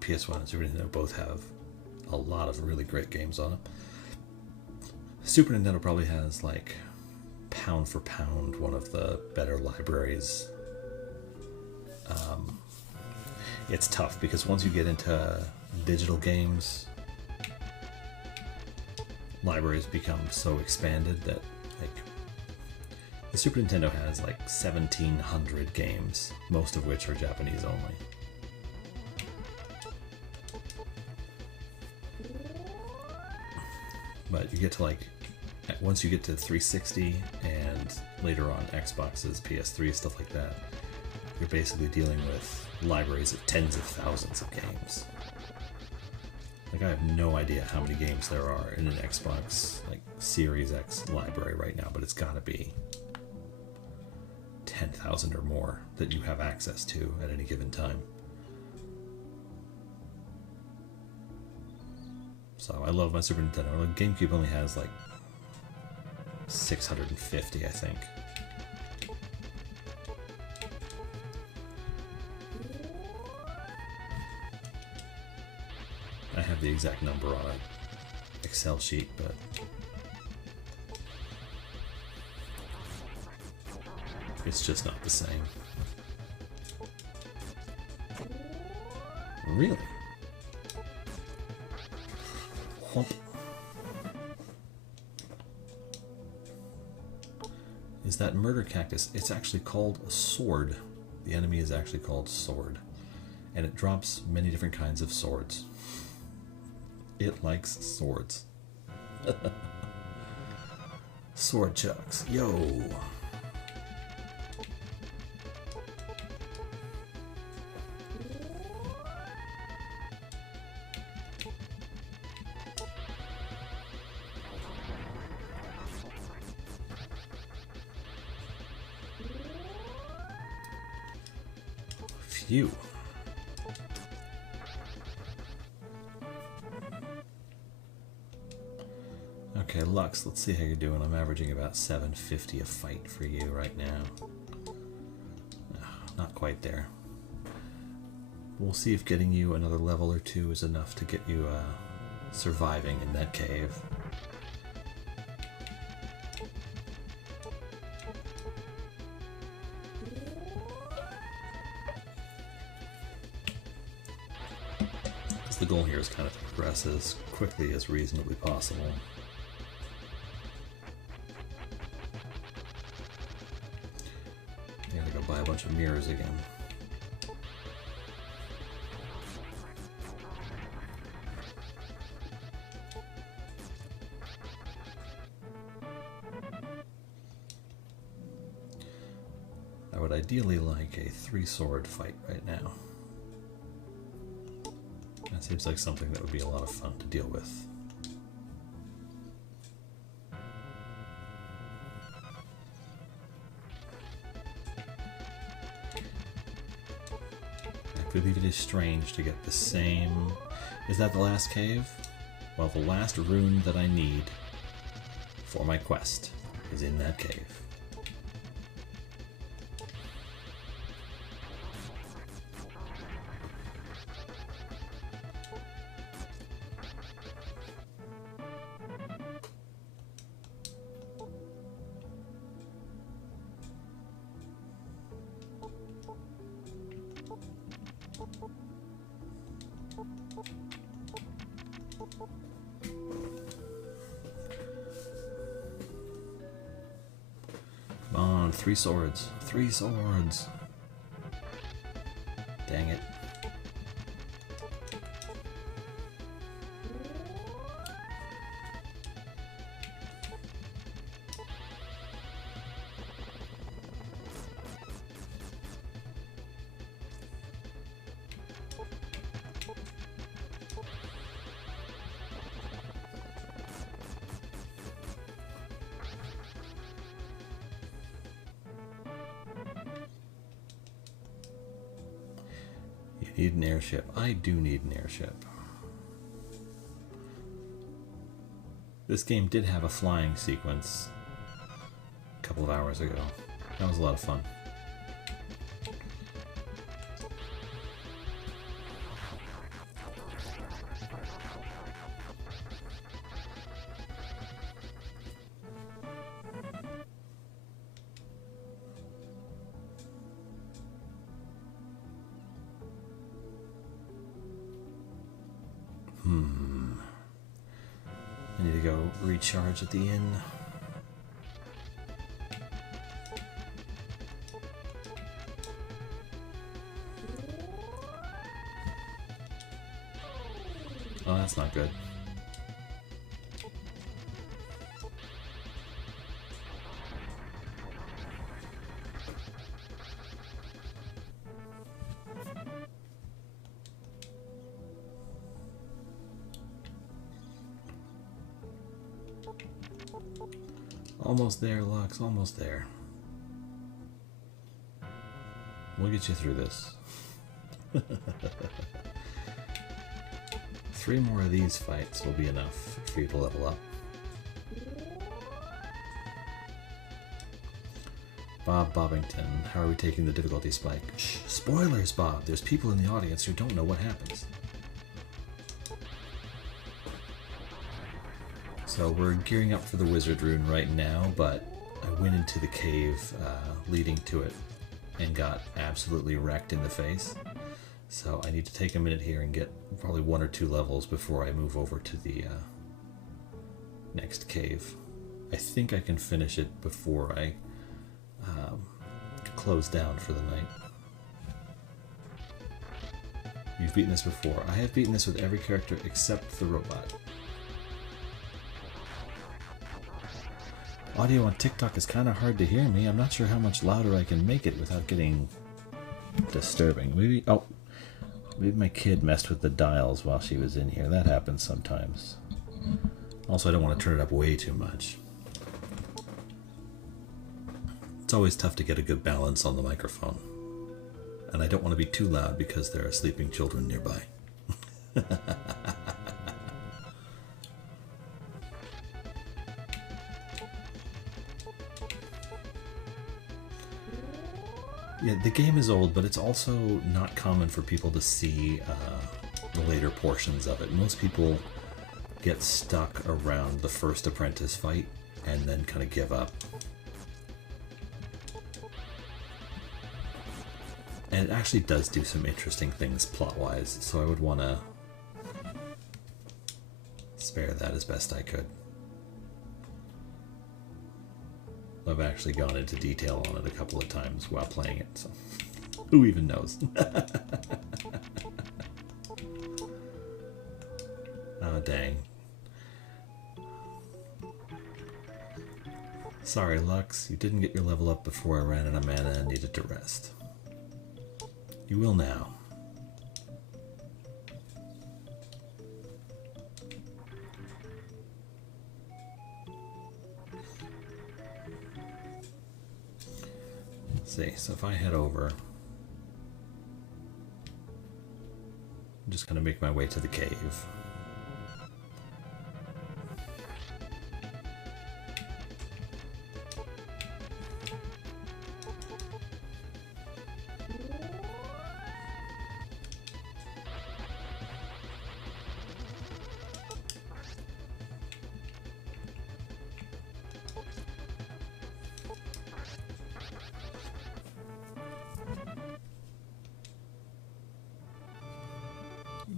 PS1 and Super Nintendo both have a lot of really great games on them. Super Nintendo probably has, like, pound for pound, one of the better libraries. It's tough because once you get into digital games, libraries become so expanded that, like, the Super Nintendo has like 1,700 games, most of which are Japanese only. But you get to, like, once you get to 360 and later on Xboxes, PS3, stuff like that, you're basically dealing with libraries of tens of thousands of games. Like, I have no idea how many games there are in an Xbox, like, Series X library right now, but it's gotta be 10,000 or more that you have access to at any given time. So I love my Super Nintendo. GameCube only has like 650, I think. I have the exact number on an Excel sheet, but it's just not the same. Really? Whomp. Is that murder cactus? It's actually called a sword. The enemy is actually called Sword. And it drops many different kinds of swords. It likes swords. Sword chucks. Yo! Phew. Okay, Lux, let's see how you're doing. I'm averaging about 750 a fight for you right now. Not quite there. We'll see if getting you another level or two is enough to get you surviving in that cave. The goal here is kind of to progress as quickly as reasonably possible. I gotta go buy a bunch of mirrors again. I would ideally like a 3-sword fight right now. That seems like something that would be a lot of fun to deal with. I believe it is strange to get the same... Is that the last cave? Well, the last rune that I need for my quest is in that cave. Come on, 3 swords. 3 swords. Dang it. Need an airship. I do need an airship. This game did have a flying sequence a couple of hours ago. That was a lot of fun. I need to go recharge at the inn. Oh, that's not good. Almost there, Lux, almost there. We'll get you through this. 3 more of these fights will be enough for you to level up. Bob Bobbington, how are we taking the difficulty spike? Shh, spoilers, Bob! There's people in the audience who don't know what happens. So we're gearing up for the wizard rune right now, but I went into the cave leading to it and got absolutely wrecked in the face. So I need to take a minute here and get probably 1 or 2 levels before I move over to the next cave. I think I can finish it before I close down for the night. You've beaten this before. I have beaten this with every character except the robot. Audio on TikTok is kind of hard to hear me. I'm not sure how much louder I can make it without getting disturbing. Maybe, oh, maybe my kid messed with the dials while she was in here. That happens sometimes. Also, I don't want to turn it up way too much. It's always tough to get a good balance on the microphone. And I don't want to be too loud because there are sleeping children nearby. Yeah, the game is old, but it's also not common for people to see the later portions of it. Most people get stuck around the first apprentice fight and then kind of give up. And it actually does do some interesting things plot-wise, so I would want to spare that as best I could. I've actually gone into detail on it a couple of times while playing it, so who even knows? Oh, dang. Sorry, Lux, you didn't get your level up before I ran out of mana and needed to rest. You will now. Let's see, so if I head over, I'm just going to make my way to the cave.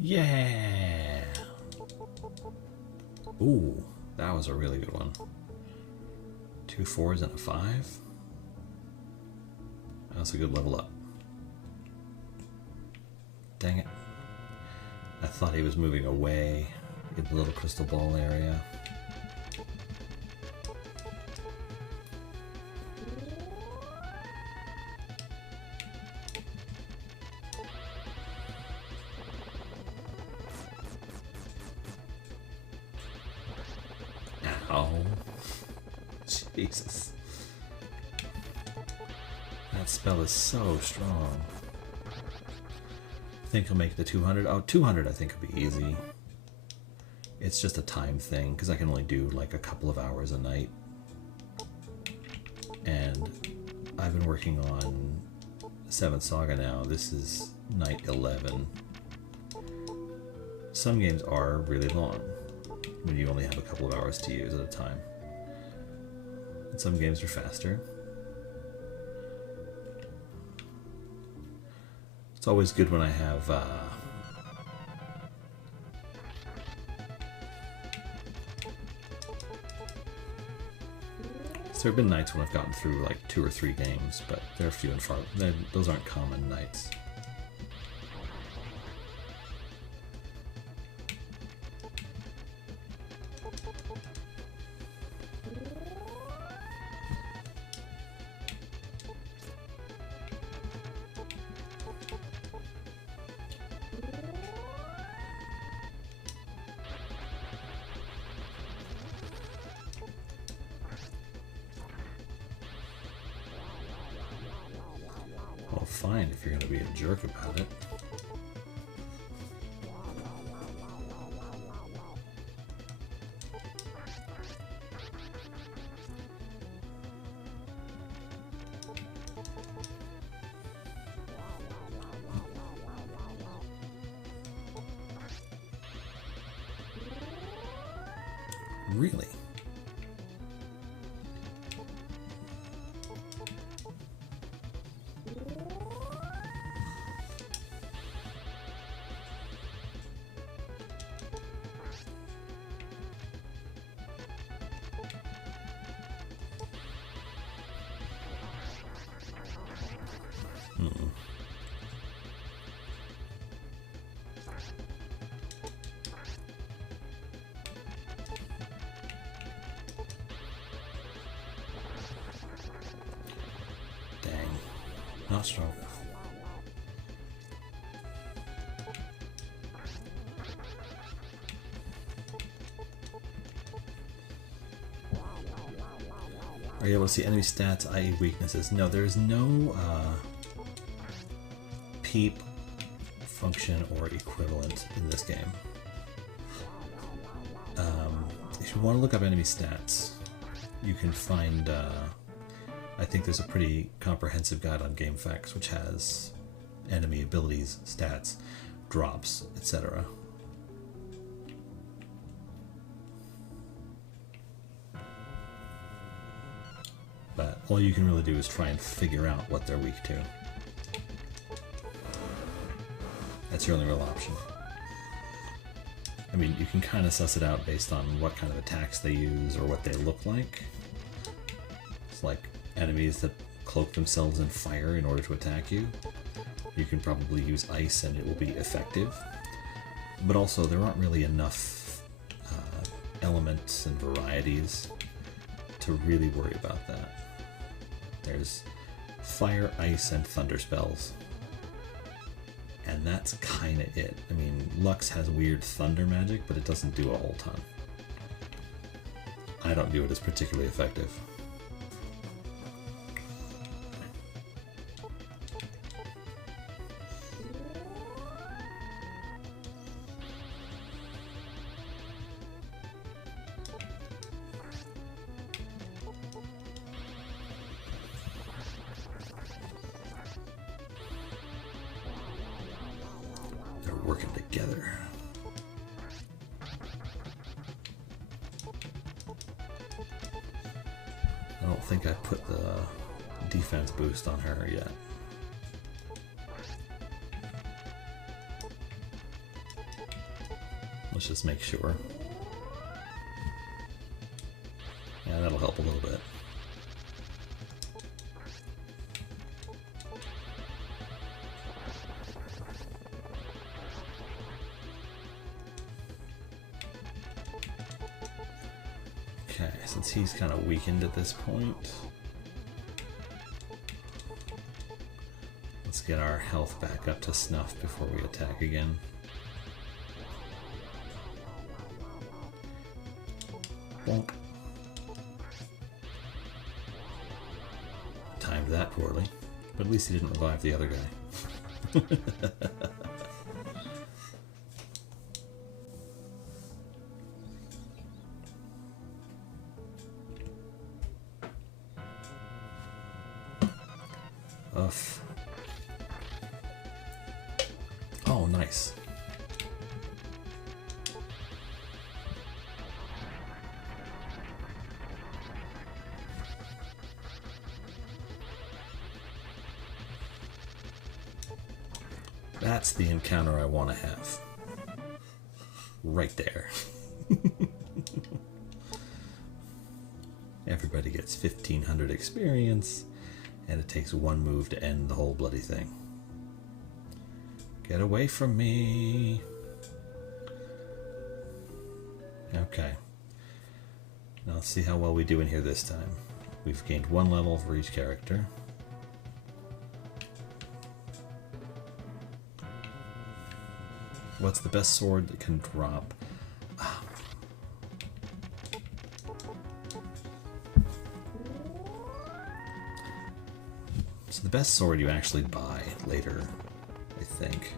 Yeah! Ooh, that was a really good one. 2 4s and a 5. That's a good level up. Dang it. I thought he was moving away in the little crystal ball area. Oh, Jesus. That spell is so strong. I think he'll make the 200. Oh, 200 I think will be easy. It's just a time thing, because I can only do like a couple of hours a night. And I've been working on 7th Saga now. This is night 11. Some games are really long, when you only have a couple of hours to use at a time. And some games are faster. It's always good when I have so there have been nights when I've gotten through like 2 or 3 games, but they're few and far. Those aren't common nights. Well, fine, if you're going to be a jerk about it. Really? Not strong enough. Are you able to see enemy stats, i.e. weaknesses? No, there is no peep function or equivalent in this game. If you want to look up enemy stats, you can find, I think there's a pretty comprehensive guide on GameFAQs which has enemy abilities, stats, drops, etc. But all you can really do is try and figure out what they're weak to. That's your only real option. I mean, you can kind of suss it out based on what kind of attacks they use or what they look like. It's like enemies that cloak themselves in fire in order to attack you. You can probably use ice and it will be effective. But also, there aren't really enough elements and varieties to really worry about that. There's fire, ice, and thunder spells. And that's kind of it. I mean, Lux has weird thunder magic, but it doesn't do a whole ton. I don't view it as particularly effective. Working together. I don't think I put the defense boost on her yet. Let's just make sure. Yeah, that'll help a little bit. Okay, since he's kind of weakened at this point, let's get our health back up to snuff before we attack again. Bonk. Timed that poorly, but at least he didn't revive the other guy. Oof. Oh, nice. That's the encounter I want to have. Right there. Everybody gets 1500 experience. And it takes one move to end the whole bloody thing. Get away from me. Okay. Now let's see how well we do in here this time. We've gained 1 level for each character. What's the best sword that can drop? So the best sword you actually buy later, I think.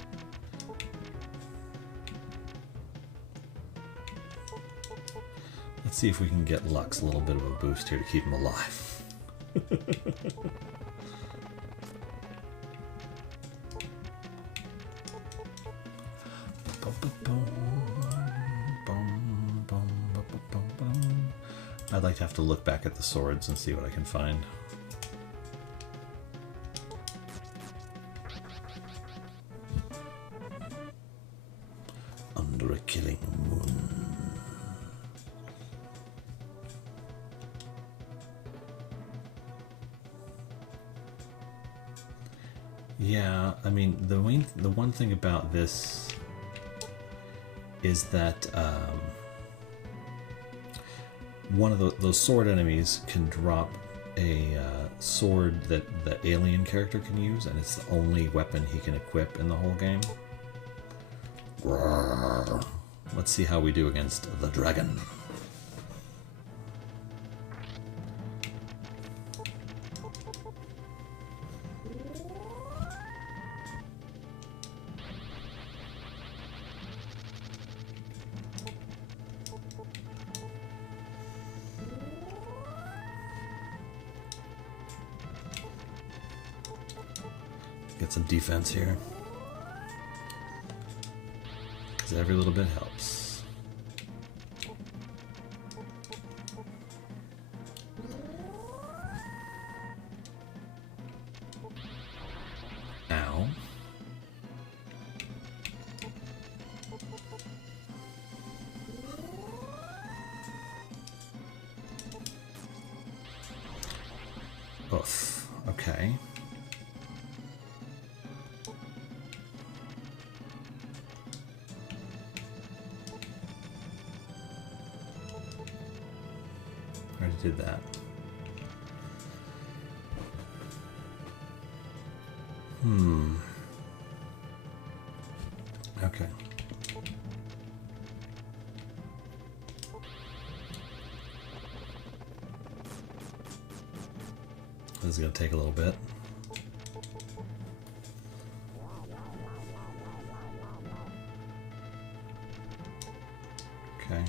Let's see if we can get Lux a little bit of a boost here to keep him alive. I'd like to have to look back at the swords and see what I can find. Under a killing moon. Yeah, I mean, the one thing about this is that one of those sword enemies can drop a sword that the alien character can use, and it's the only weapon he can equip in the whole game. Roar. Let's see how we do against the dragon. Get some defense here, because every little bit helps. Ow. Oof. Okay. Did that. Okay. This is going to take a little bit. Okay.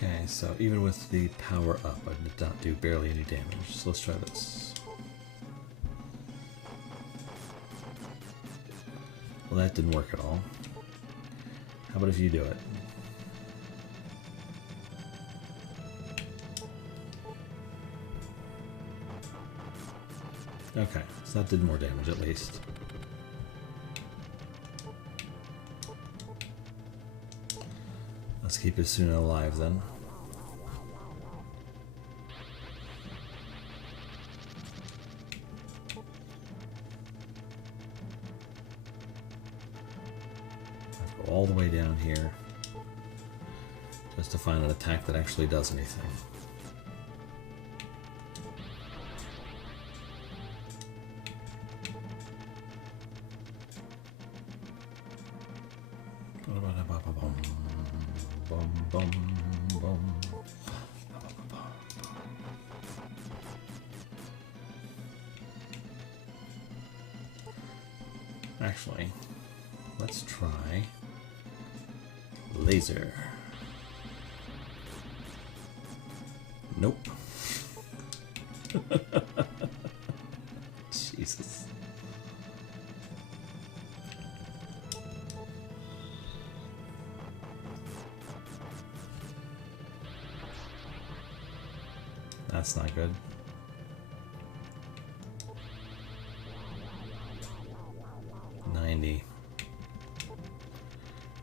Okay, so even with the power up, I did not do barely any damage. So let's try this. Well, that didn't work at all. How about if you do it? Okay, so that did more damage at least. Let's keep Asuna alive then. I'll go all the way down here just to find an attack that actually does anything. Actually, let's try laser. Nope. Jesus. That's not good.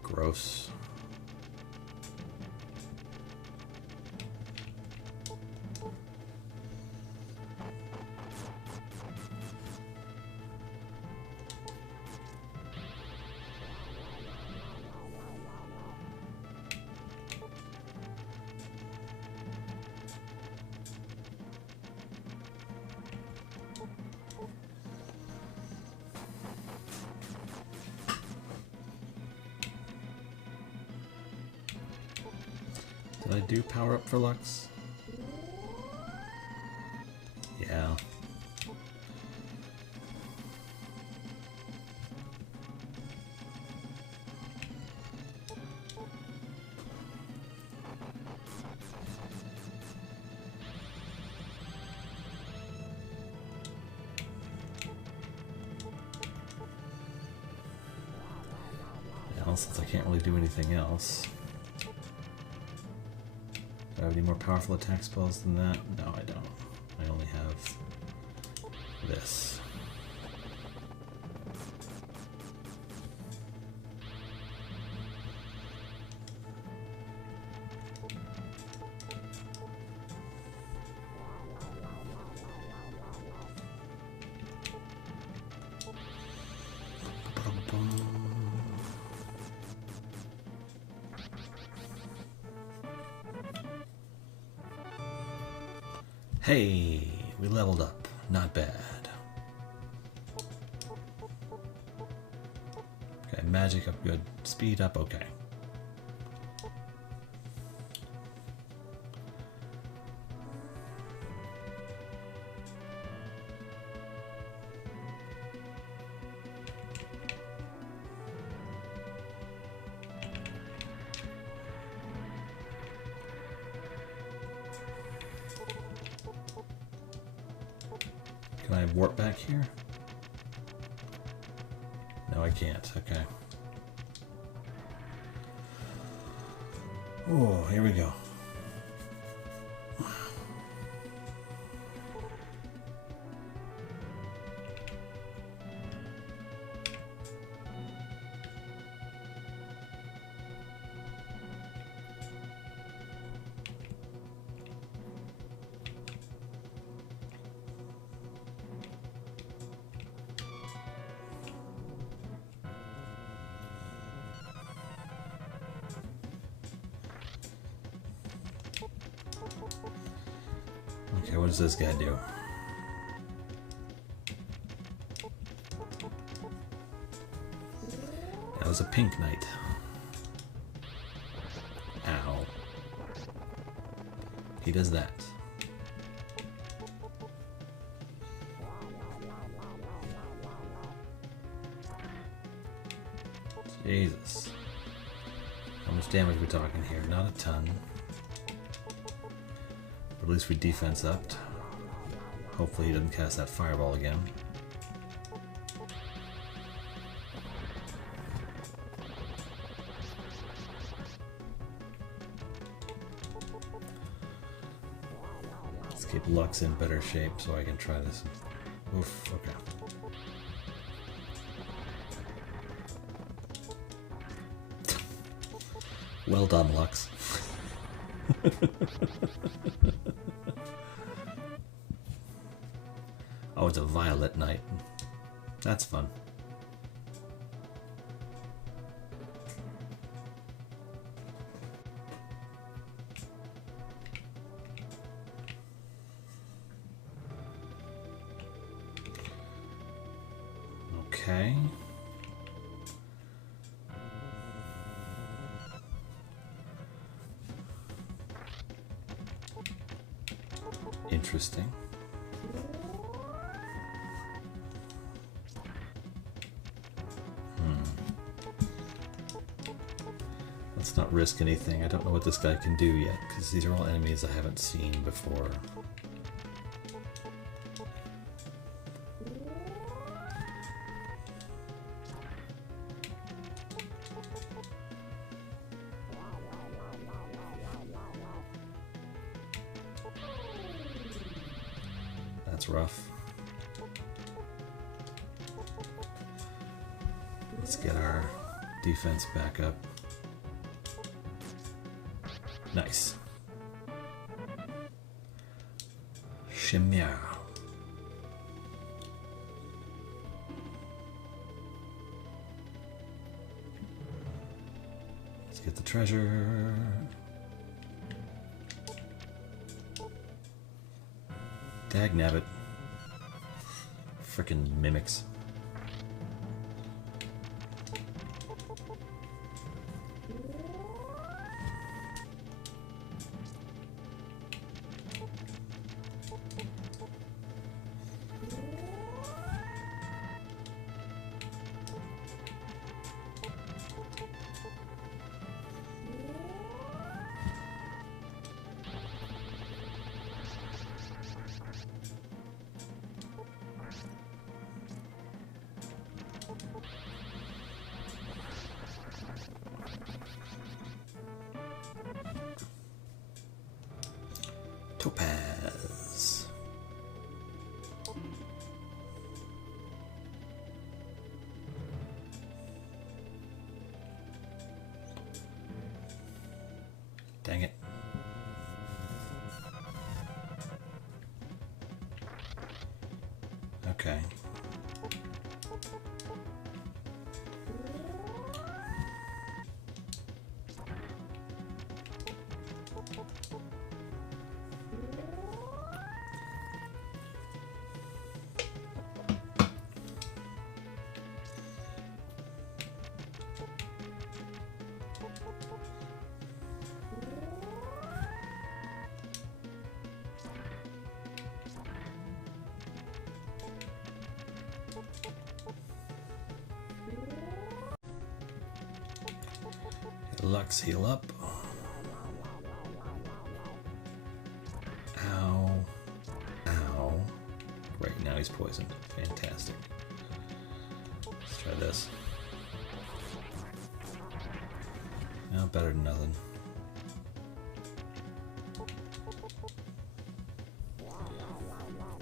Gross. Did I do power up for Lux? Yeah. Well, since I can't really do anything else. Do I have any more powerful attack spells than that? No, I don't. I only have this. Hey, we leveled up. Not bad. Okay, magic up good. Speed up okay. Can I warp back here? No, I can't. Okay. Oh, here we go. Okay, what does this guy do? That was a pink knight. Ow. He does that. Jesus. How much damage are we talking here? Not a ton. But at least we defense upped. Hopefully he doesn't cast that fireball again. Let's keep Lux in better shape so I can try this. Oof, okay. Well done, Lux. Oh, it's a violet knight. That's fun. Okay. Interesting. Let's not risk anything. I don't know what this guy can do yet, because these are all enemies I haven't seen before. That's rough. Let's get our defense back up. Nice. Shimya. Let's get the treasure. Dagnabbit. Frickin' mimics. Topaz. Dang it. Okay. Lux, heal up. Ow. Ow. Great, now he's poisoned. Fantastic. Let's try this. No, better than nothing.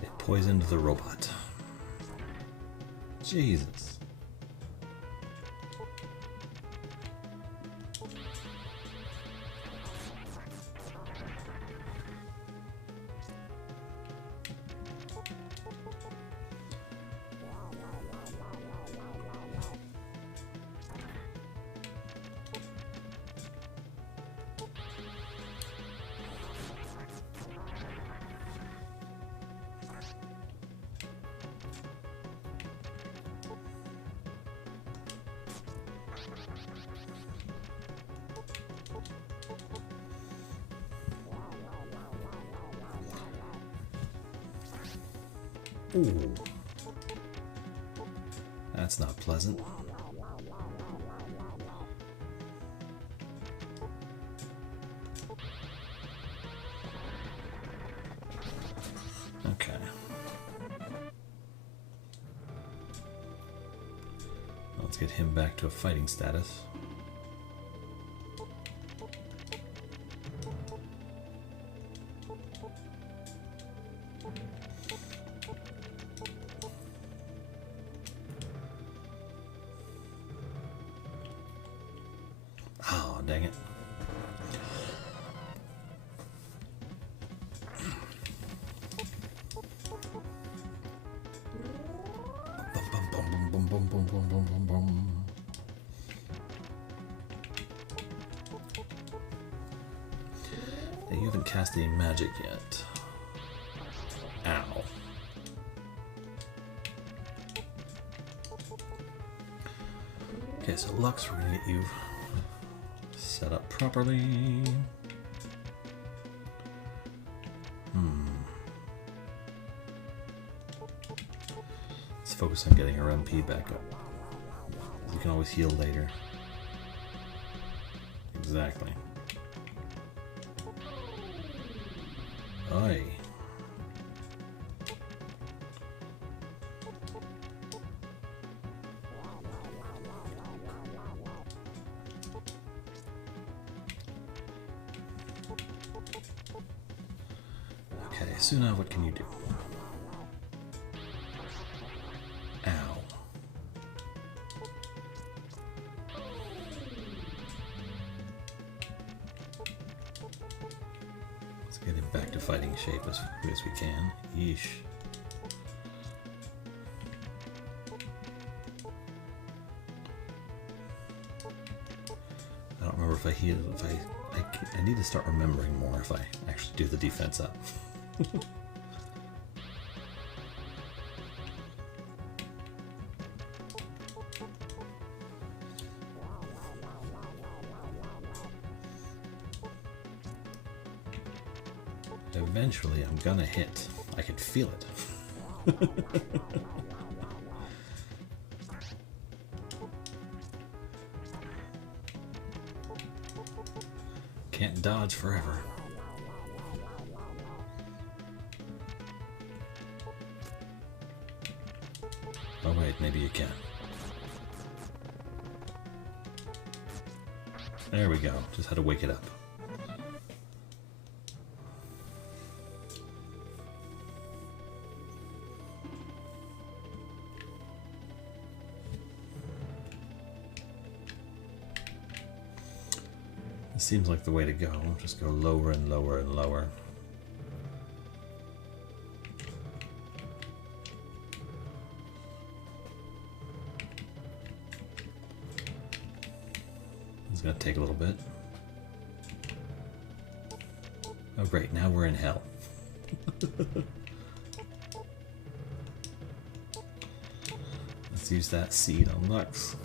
It poisoned the robot. Jesus. Ooh. That's not pleasant. Okay. Let's get him back to a fighting status. Oh, dang it. Bum, bum, bum, bum, bum, bum, bum, bum, bum. Hey, you haven't cast any magic yet. Ow. Okay, so Lux, we're gonna get you set up properly. Let's focus on getting our MP back up. You can always heal later. Exactly. Oi. Okay, Suna, what can you do? Ow. Let's get him back to fighting shape as quickly as we can. Yeesh. I don't remember if I heal, I need to start remembering more if I actually do the defense up. Eventually, I'm gonna hit. I can feel it. Can't dodge forever. Oh wait, maybe you can. There we go. Just had to wake it up. It seems like the way to go. Just go lower and lower and lower. It's gonna take a little bit. Oh great, now we're in hell. Let's use that seed on Lux.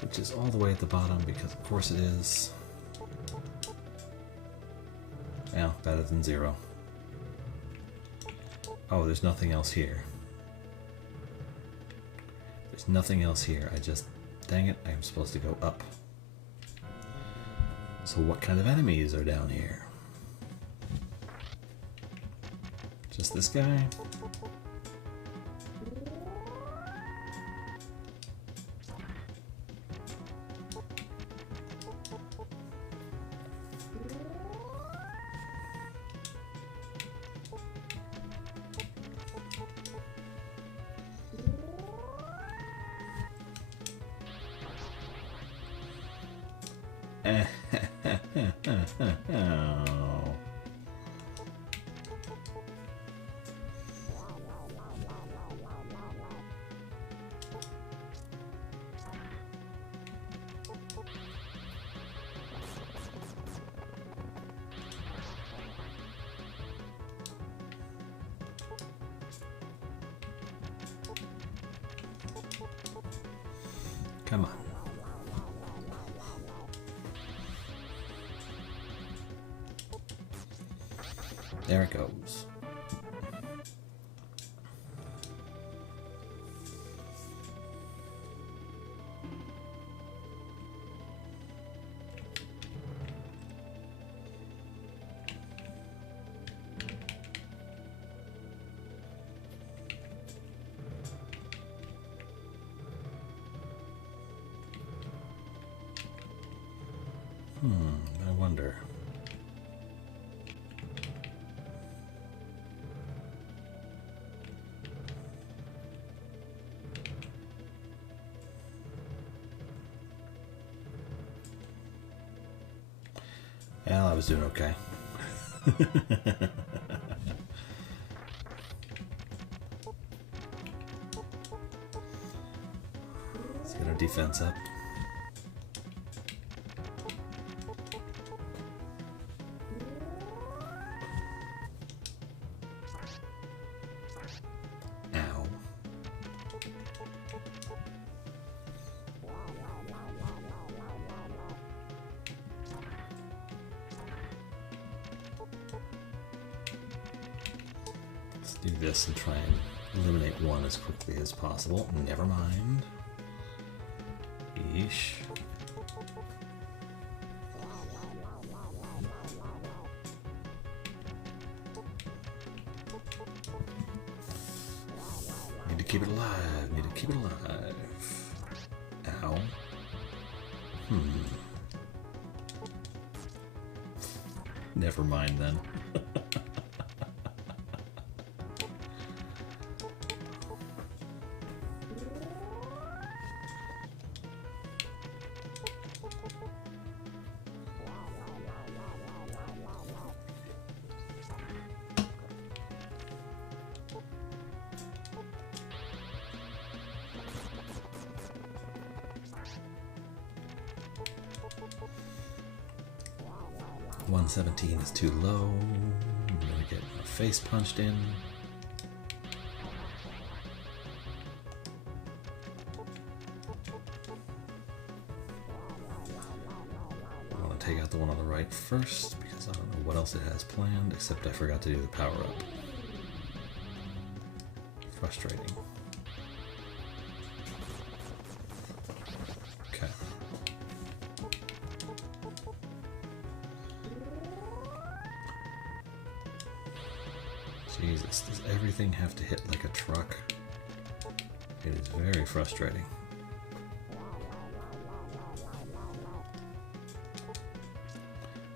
Which is all the way at the bottom because of course it is. Well, better than 0. Oh, there's nothing else here. There's nothing else here. I just Dang it, I'm supposed to go up. So what kind of enemies are down here? Just this guy? Come on. There it goes. I wonder. Well, I was doing okay. Let's get our defense up. Do this and try and eliminate one as quickly as possible. Never mind. Yeesh. Need to keep it alive. Need to keep it alive. Ow. Never mind then. $117 is too low. I'm gonna get my face punched in. I want to take out the one on the right first because I don't know what else it has planned, except I forgot to do the power up. Frustrating. Okay. Jesus, does everything have to hit like a truck? It is very frustrating.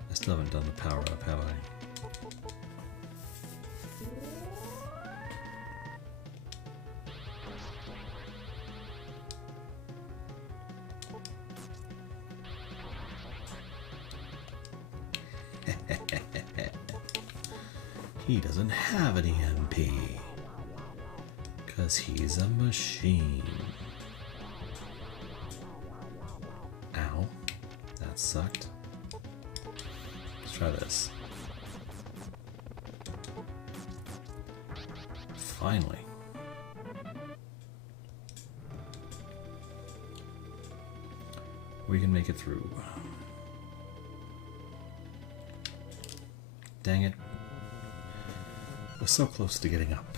I still haven't done the power up, have I? He doesn't have any MP, because he's a machine. Ow, that sucked. Let's try this. Finally. We can make it through. Dang it. We're so close to getting up.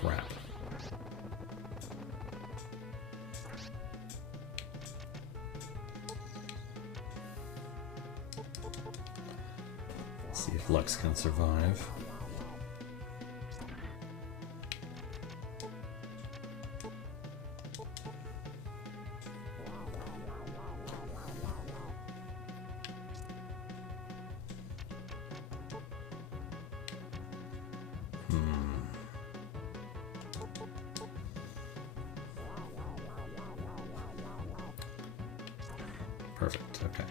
crap. Let's see if Lux can survive. Perfect, okay.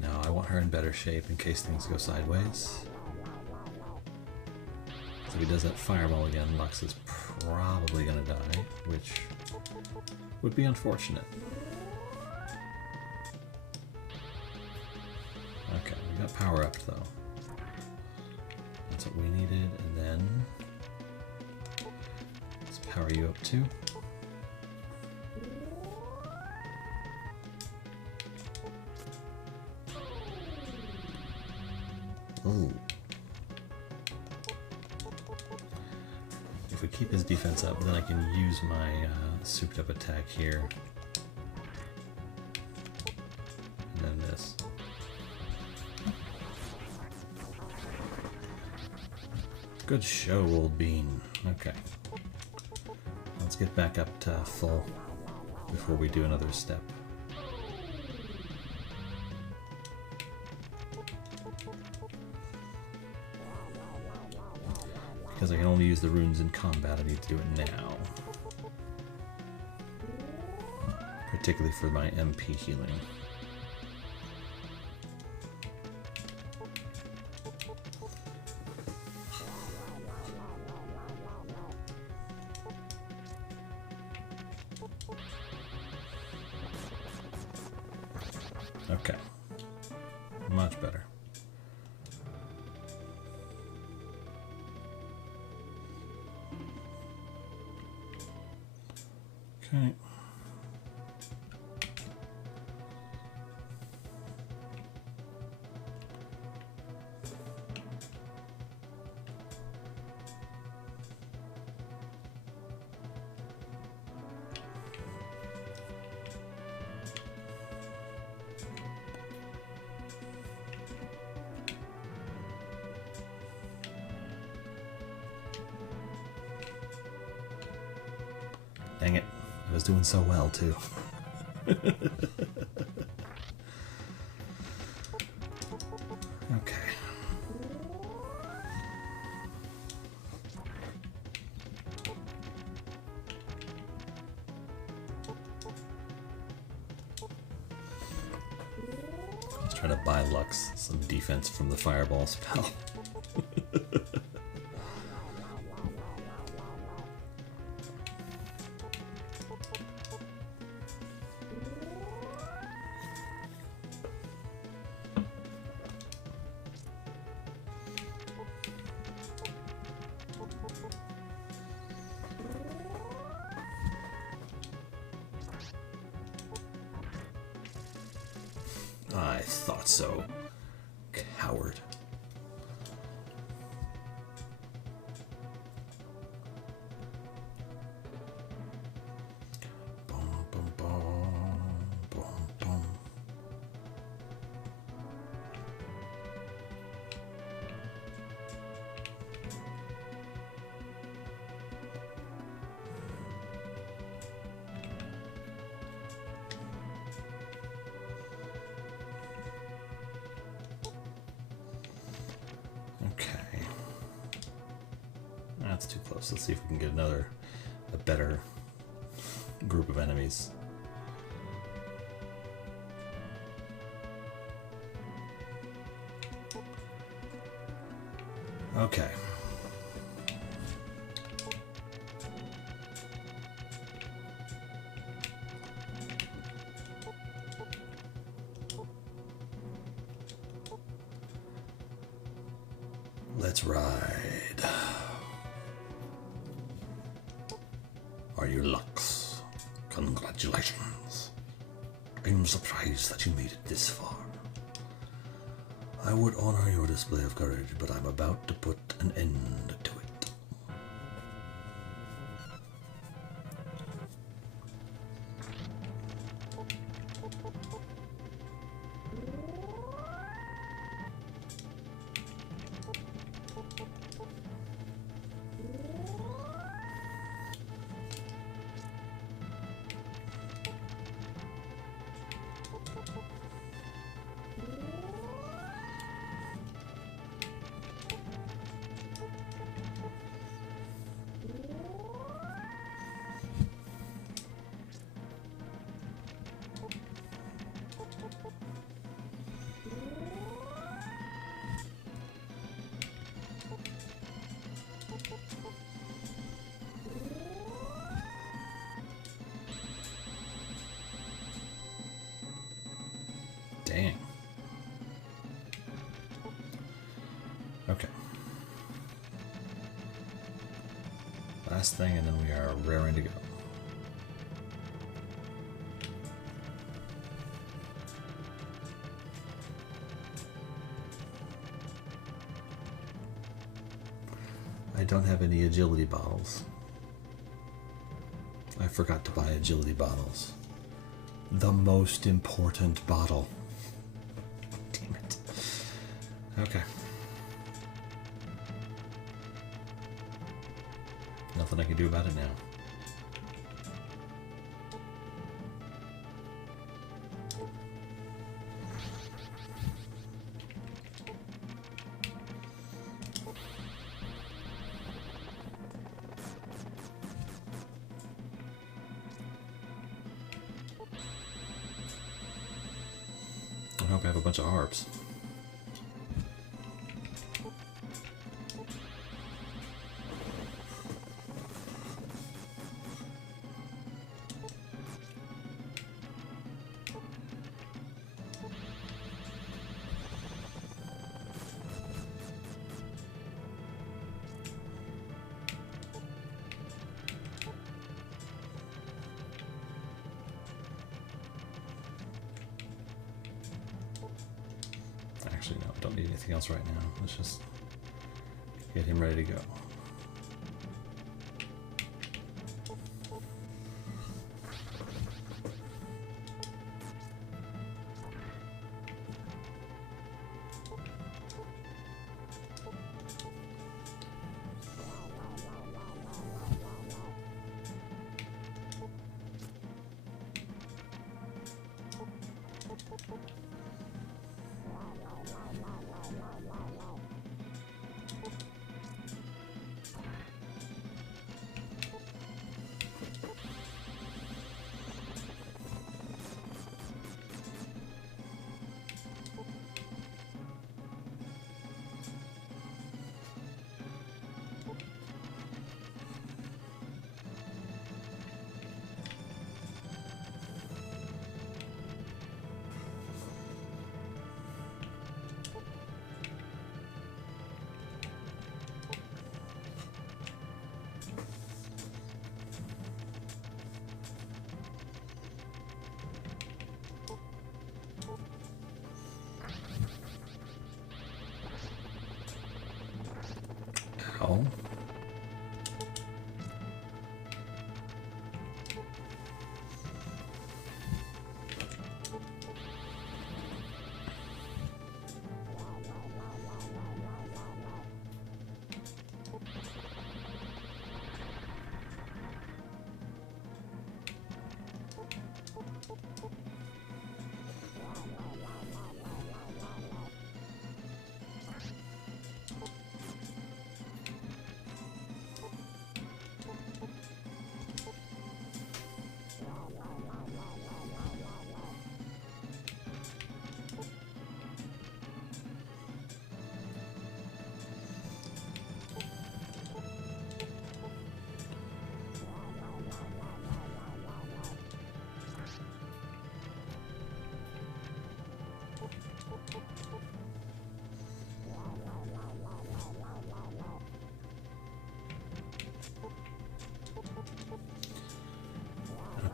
Now I want her in better shape in case things go sideways. So if he does that fireball again, Lux is probably gonna die, which would be unfortunate. Okay, we got power up though. That's what we needed, and then power you up too. Ooh. If we keep his defense up, then I can use my souped up attack here. And then this. Good show, old bean. Okay. Let's get back up to full before we do another step. Because I can only use the runes in combat, I need to do it now. Particularly for my MP healing. Okay, much better. Okay. Dang it, I was doing so well too. Okay. Let's try to buy Lux some defense from the fireball spell. I thought so. Coward. Boom, boom, boom, boom, boom. Okay. That's too close. Let's see if we can get a better group of enemies. Okay. Let's ride. Are you Lux? Congratulations. I'm surprised that you made it this far. I would honor your display of courage, but I'm about to put an end to it. Dang. Okay. Last thing, and then we are raring to go. I don't have any agility bottles. I forgot to buy agility bottles. The most important bottle. Damn it. Okay. Nothing I can do about it now. I hope I have a bunch of harps. Actually, no, don't need anything else right now. Let's just get him ready to go. Ow.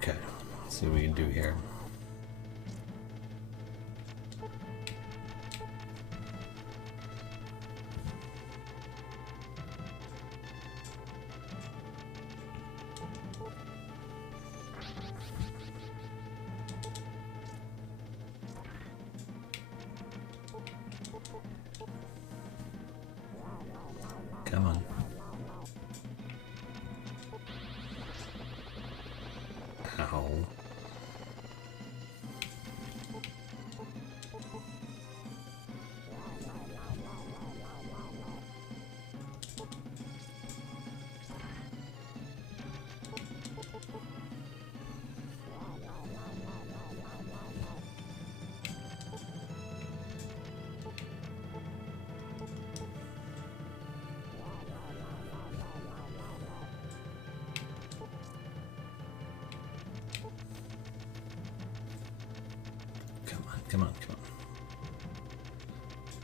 Okay, let's see what we can do here. Come on, come on.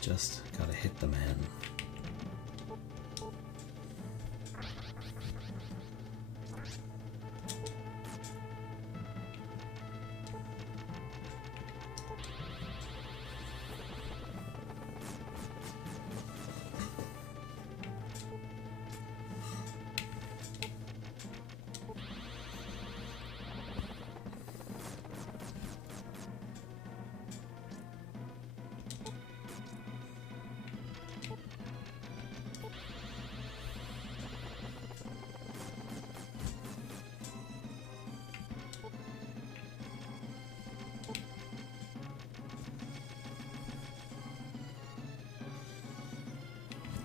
Just gotta hit the man.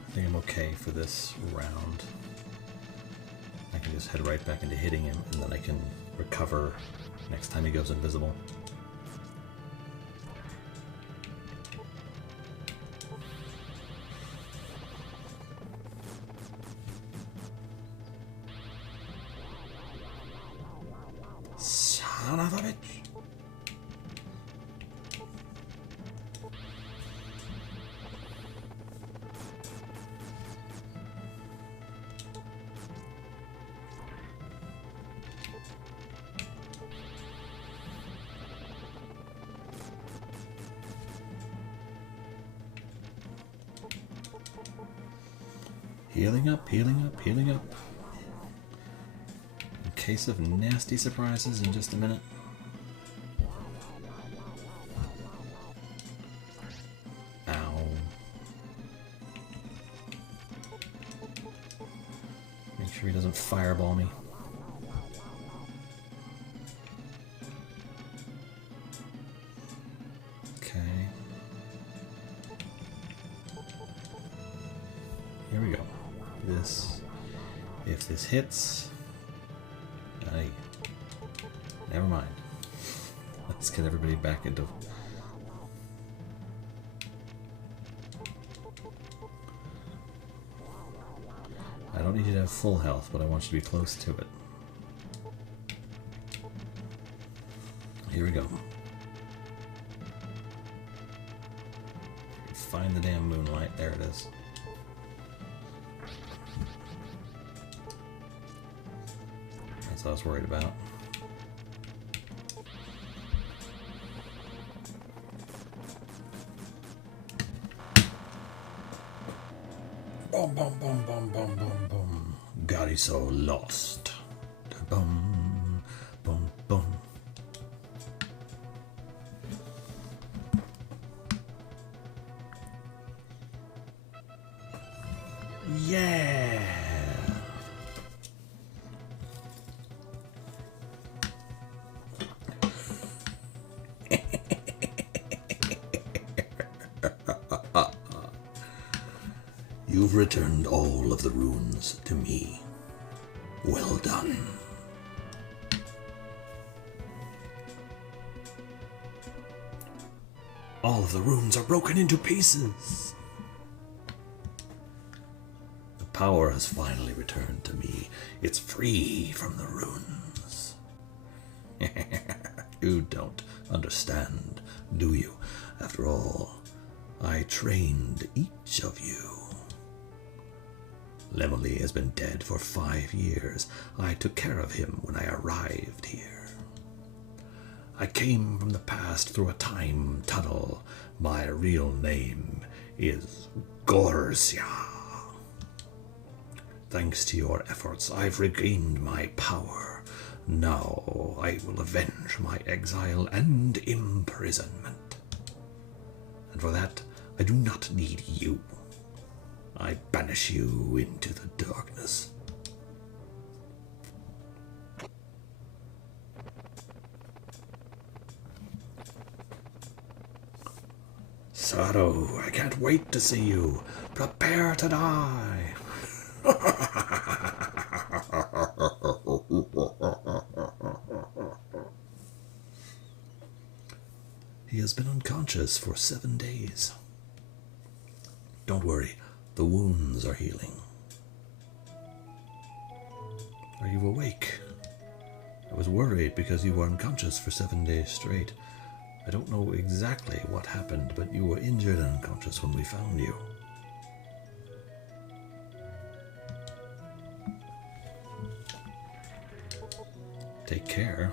I think I'm okay for this round. I can just head right back into hitting him, and then I can recover next time he goes invisible. Son of a bitch! Healing up, healing up, healing up. In case of nasty surprises in just a minute. Ow. Make sure he doesn't fireball me. Okay. Here we go. If this hits, never mind. Let's get everybody back into. I don't need you to have full health, but I want you to be close to it. Here we go. Find the damn moonlight. There it is. That's what I was worried about. Boom, boom, boom, boom, boom, boom, boom. Gariso lost. Boom, boom, boom. Yeah. You've returned all of the runes to me. Well done. All of the runes are broken into pieces. The power has finally returned to me. It's free from the runes. You don't understand, do you? After all, I trained each of you. Lemony has been dead for 5 years. I took care of him when I arrived here. I came from the past through a time tunnel. My real name is Gorfun. Thanks to your efforts, I've regained my power. Now I will avenge my exile and imprisonment. And for that, I do not need you. I banish you into the darkness. Saru, I can't wait to see you. Prepare to die. He has been unconscious for 7 days. Don't worry. The wounds are healing. Are you awake? I was worried because you were unconscious for 7 days straight. I don't know exactly what happened, but you were injured and unconscious when we found you. Take care.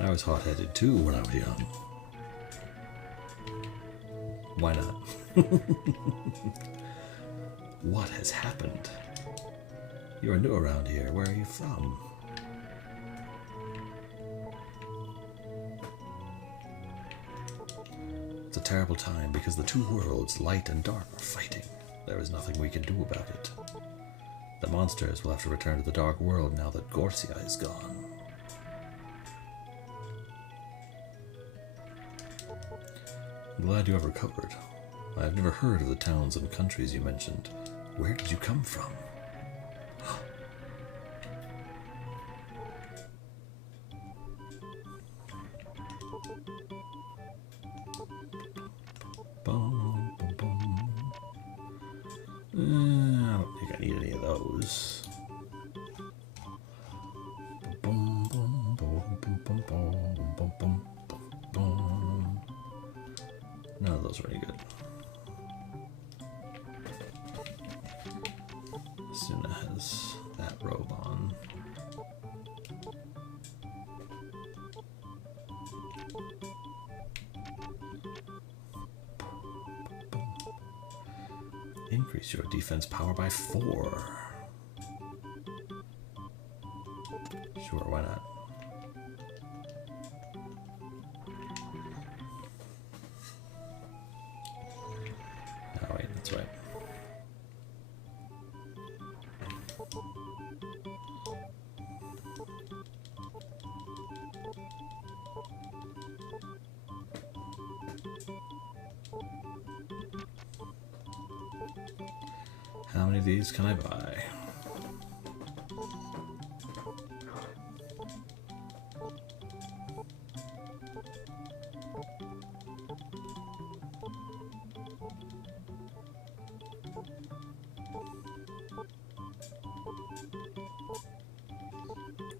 I was hot-headed too when I was young. Why not? What has happened? You are new around here. Where are you from? It's a terrible time because the two worlds, light and dark, are fighting. There is nothing we can do about it. The monsters will have to return to the dark world now that Gorsia is gone. I'm glad you have recovered. I have never heard of the towns and countries you mentioned. Where did you come from? Bum, bum, bum. I don't think I need any of those. Bum, bum, bum, bum, bum, bum, bum, bum, bum. None of those are any good. Suna has that robe on. Increase your defense power by 4. Sure, why not? Oh wait, that's right. How many of these can I buy?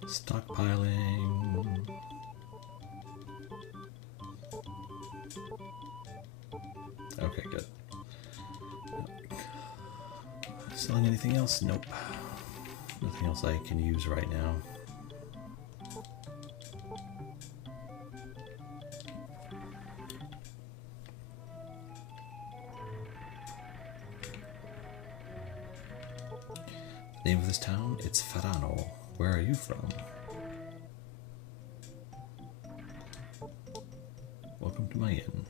Stockpiling. Okay, good. Selling anything else? Nope. Nothing else I can use right now. Name of this town? It's Farano. Where are you from? Welcome to my inn.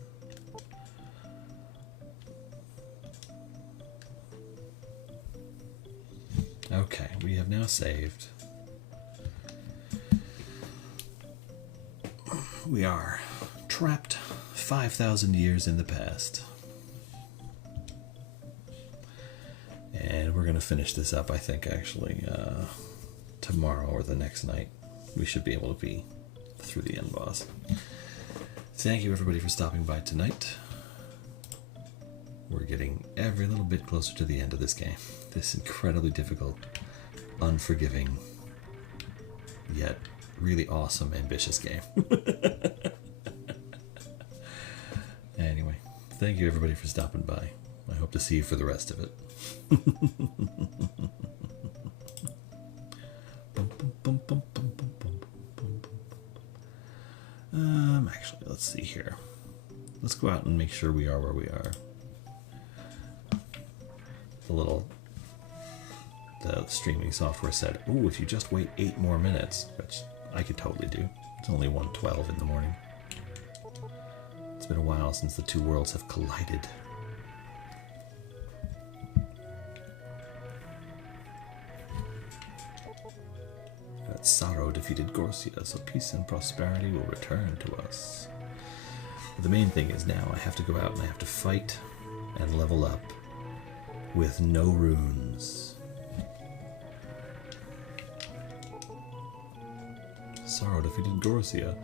Okay, we have now saved. We are trapped 5,000 years in the past. And we're going to finish this up, I think, actually, tomorrow or the next night. We should be able to be through the end boss. Thank you, everybody, for stopping by tonight. We're getting every little bit closer to the end of this game. This incredibly difficult, unforgiving, yet really awesome, ambitious game. Anyway, thank you, everybody, for stopping by. I hope to see you for the rest of it. Actually, let's see here. Let's go out and make sure we are where we are. The streaming software said, "Ooh, if you just wait 8 more minutes," which I could totally do. It's only 1:12 in the morning. It's been a while since the two worlds have collided. That sorrow defeated Gorsia, so peace and prosperity will return to us. But the main thing is now I have to go out and I have to fight and level up with no runes. Sorrow defeated Gorsia.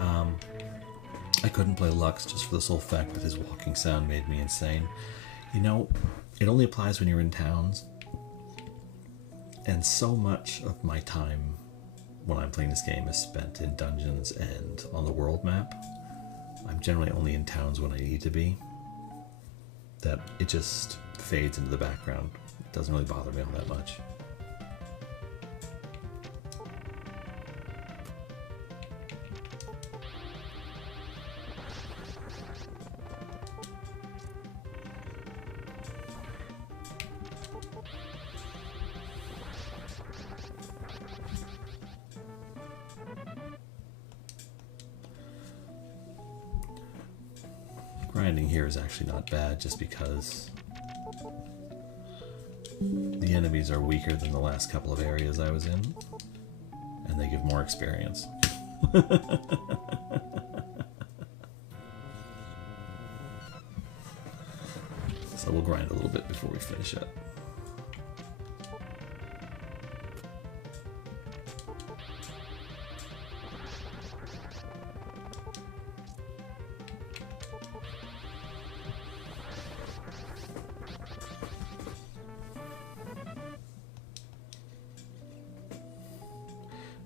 I couldn't play Lux just for the sole fact that his walking sound made me insane. You know, it only applies when you're in towns. And so much of my time when I'm playing this game is spent in dungeons and on the world map. I'm generally only in towns when I need to be. That it just fades into the background. It doesn't really bother me all that much. Grinding here is actually not bad just because the enemies are weaker than the last couple of areas I was in, and they give more experience. So we'll grind a little bit before we finish up.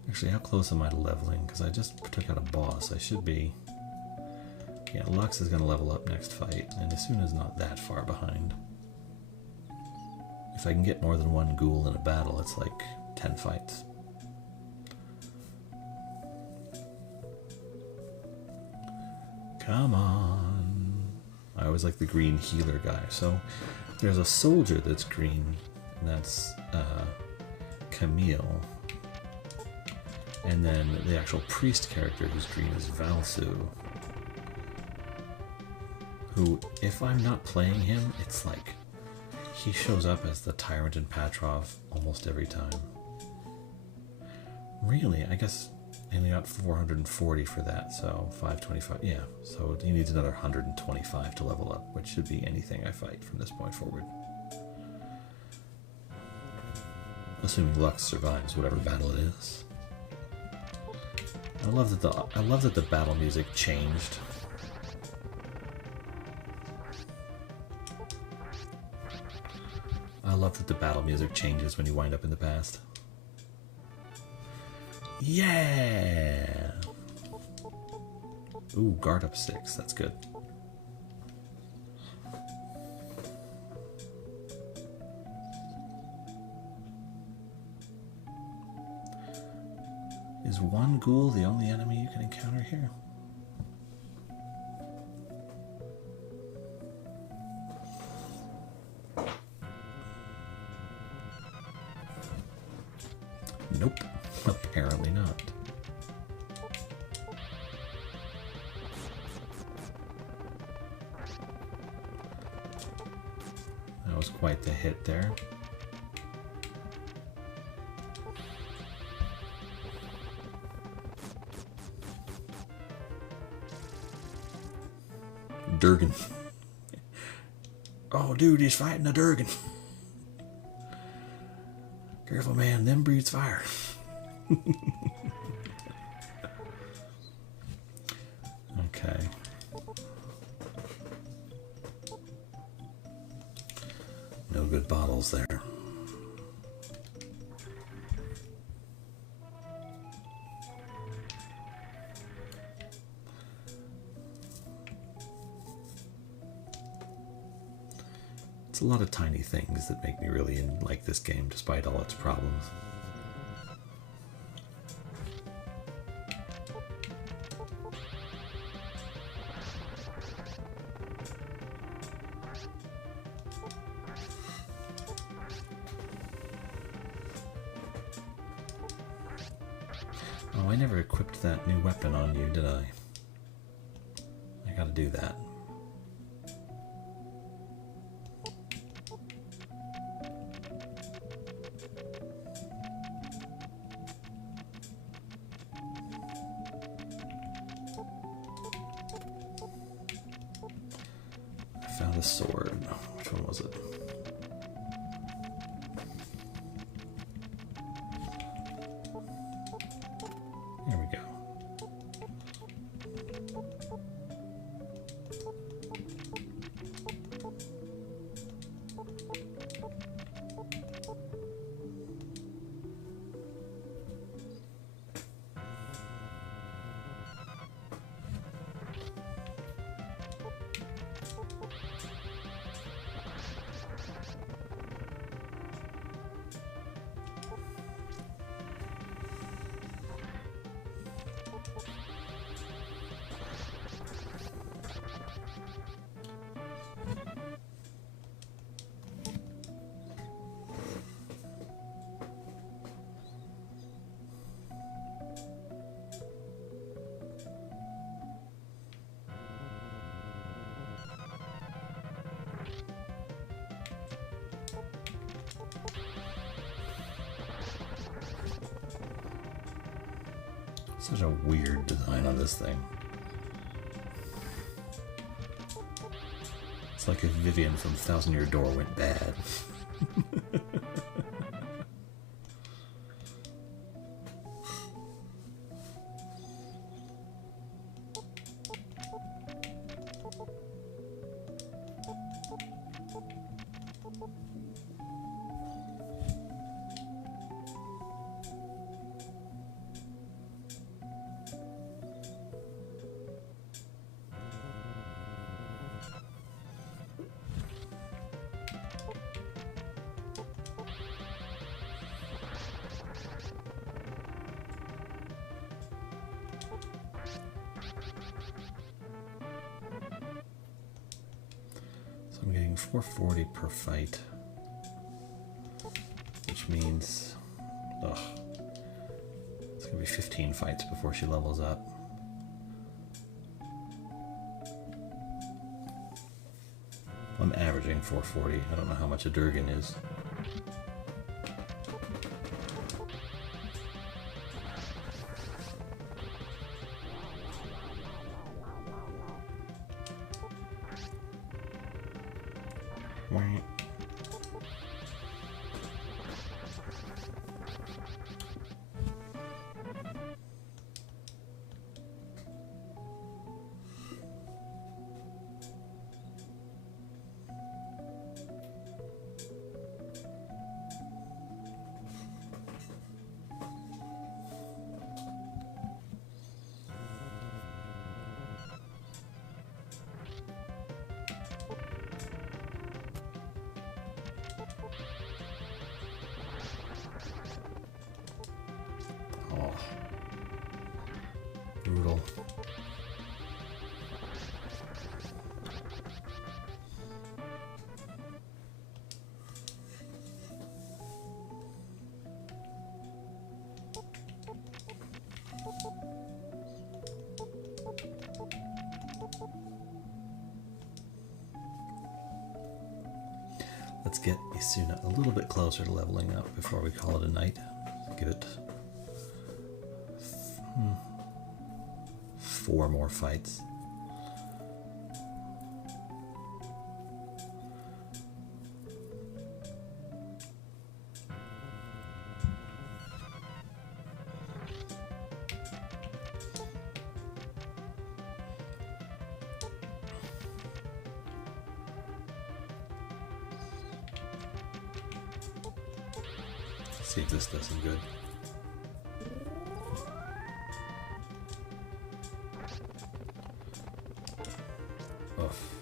Actually, how close am I to leveling? Because I just took out a boss. I should be... Yeah, Lux is going to level up next fight, and Isuna's not that far behind. If I can get more than one ghoul in a battle, it's like 10 fights. Come on. I always like the green healer guy. So there's a soldier that's green, and that's Camille. And then the actual priest character who's green is Valsu, who, if I'm not playing him, it's like he shows up as the Tyrant in Patrov almost every time. Really? I guess I only got 440 for that, so 525. Yeah, so he needs another 125 to level up, which should be anything I fight from this point forward. Assuming Lux survives whatever battle it is. I love that the battle music changed. I love that the battle music changes when you wind up in the past. Yeah! Ooh, guard up 6. That's good. Is one ghoul the only enemy you can encounter here? Nope, apparently not. That was quite the hit there. Durgan. Oh, dude, he's fighting a Durgan. Careful, man, them breathes fire. Okay. No good bottles there. It's a lot of tiny things that make me really like this game, despite all its problems. Oh, I never equipped that new weapon on you, did I? I gotta do that. Found a sword. Which one was it? Here we go. Such a weird design on this thing. It's like if Vivian from Thousand Year Door went bad. I'm getting 440 per fight, which means, it's going to be 15 fights before she levels up. I'm averaging 440. I don't know how much a Durgan is. Brutal. Let's get Isuna a little bit closer to leveling up before we call it a night. Give it 4 more fights. See if this does some good. Oof.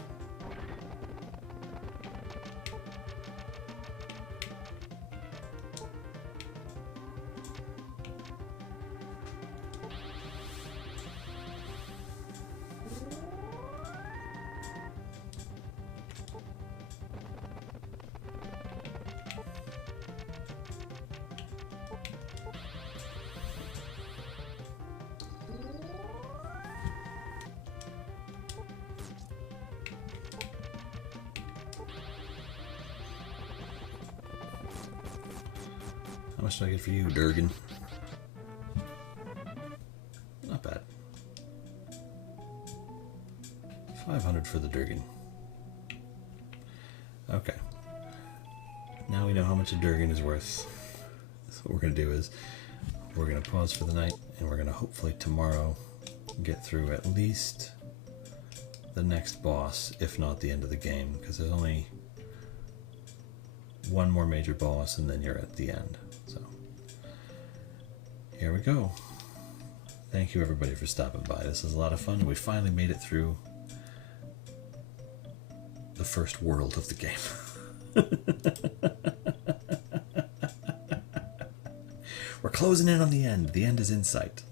How much do I get for you, Durgan? Not bad. 500 for the Durgan. Okay. Now we know how much a Durgan is worth. So what we're going to do is we're going to pause for the night, and we're going to hopefully tomorrow get through at least the next boss, if not the end of the game, because there's only one more major boss and then you're at the end. So here we go. Thank you everybody for stopping by. This is a lot of fun. We finally made it through the first world of the game. We're closing in on the end. The end is in sight.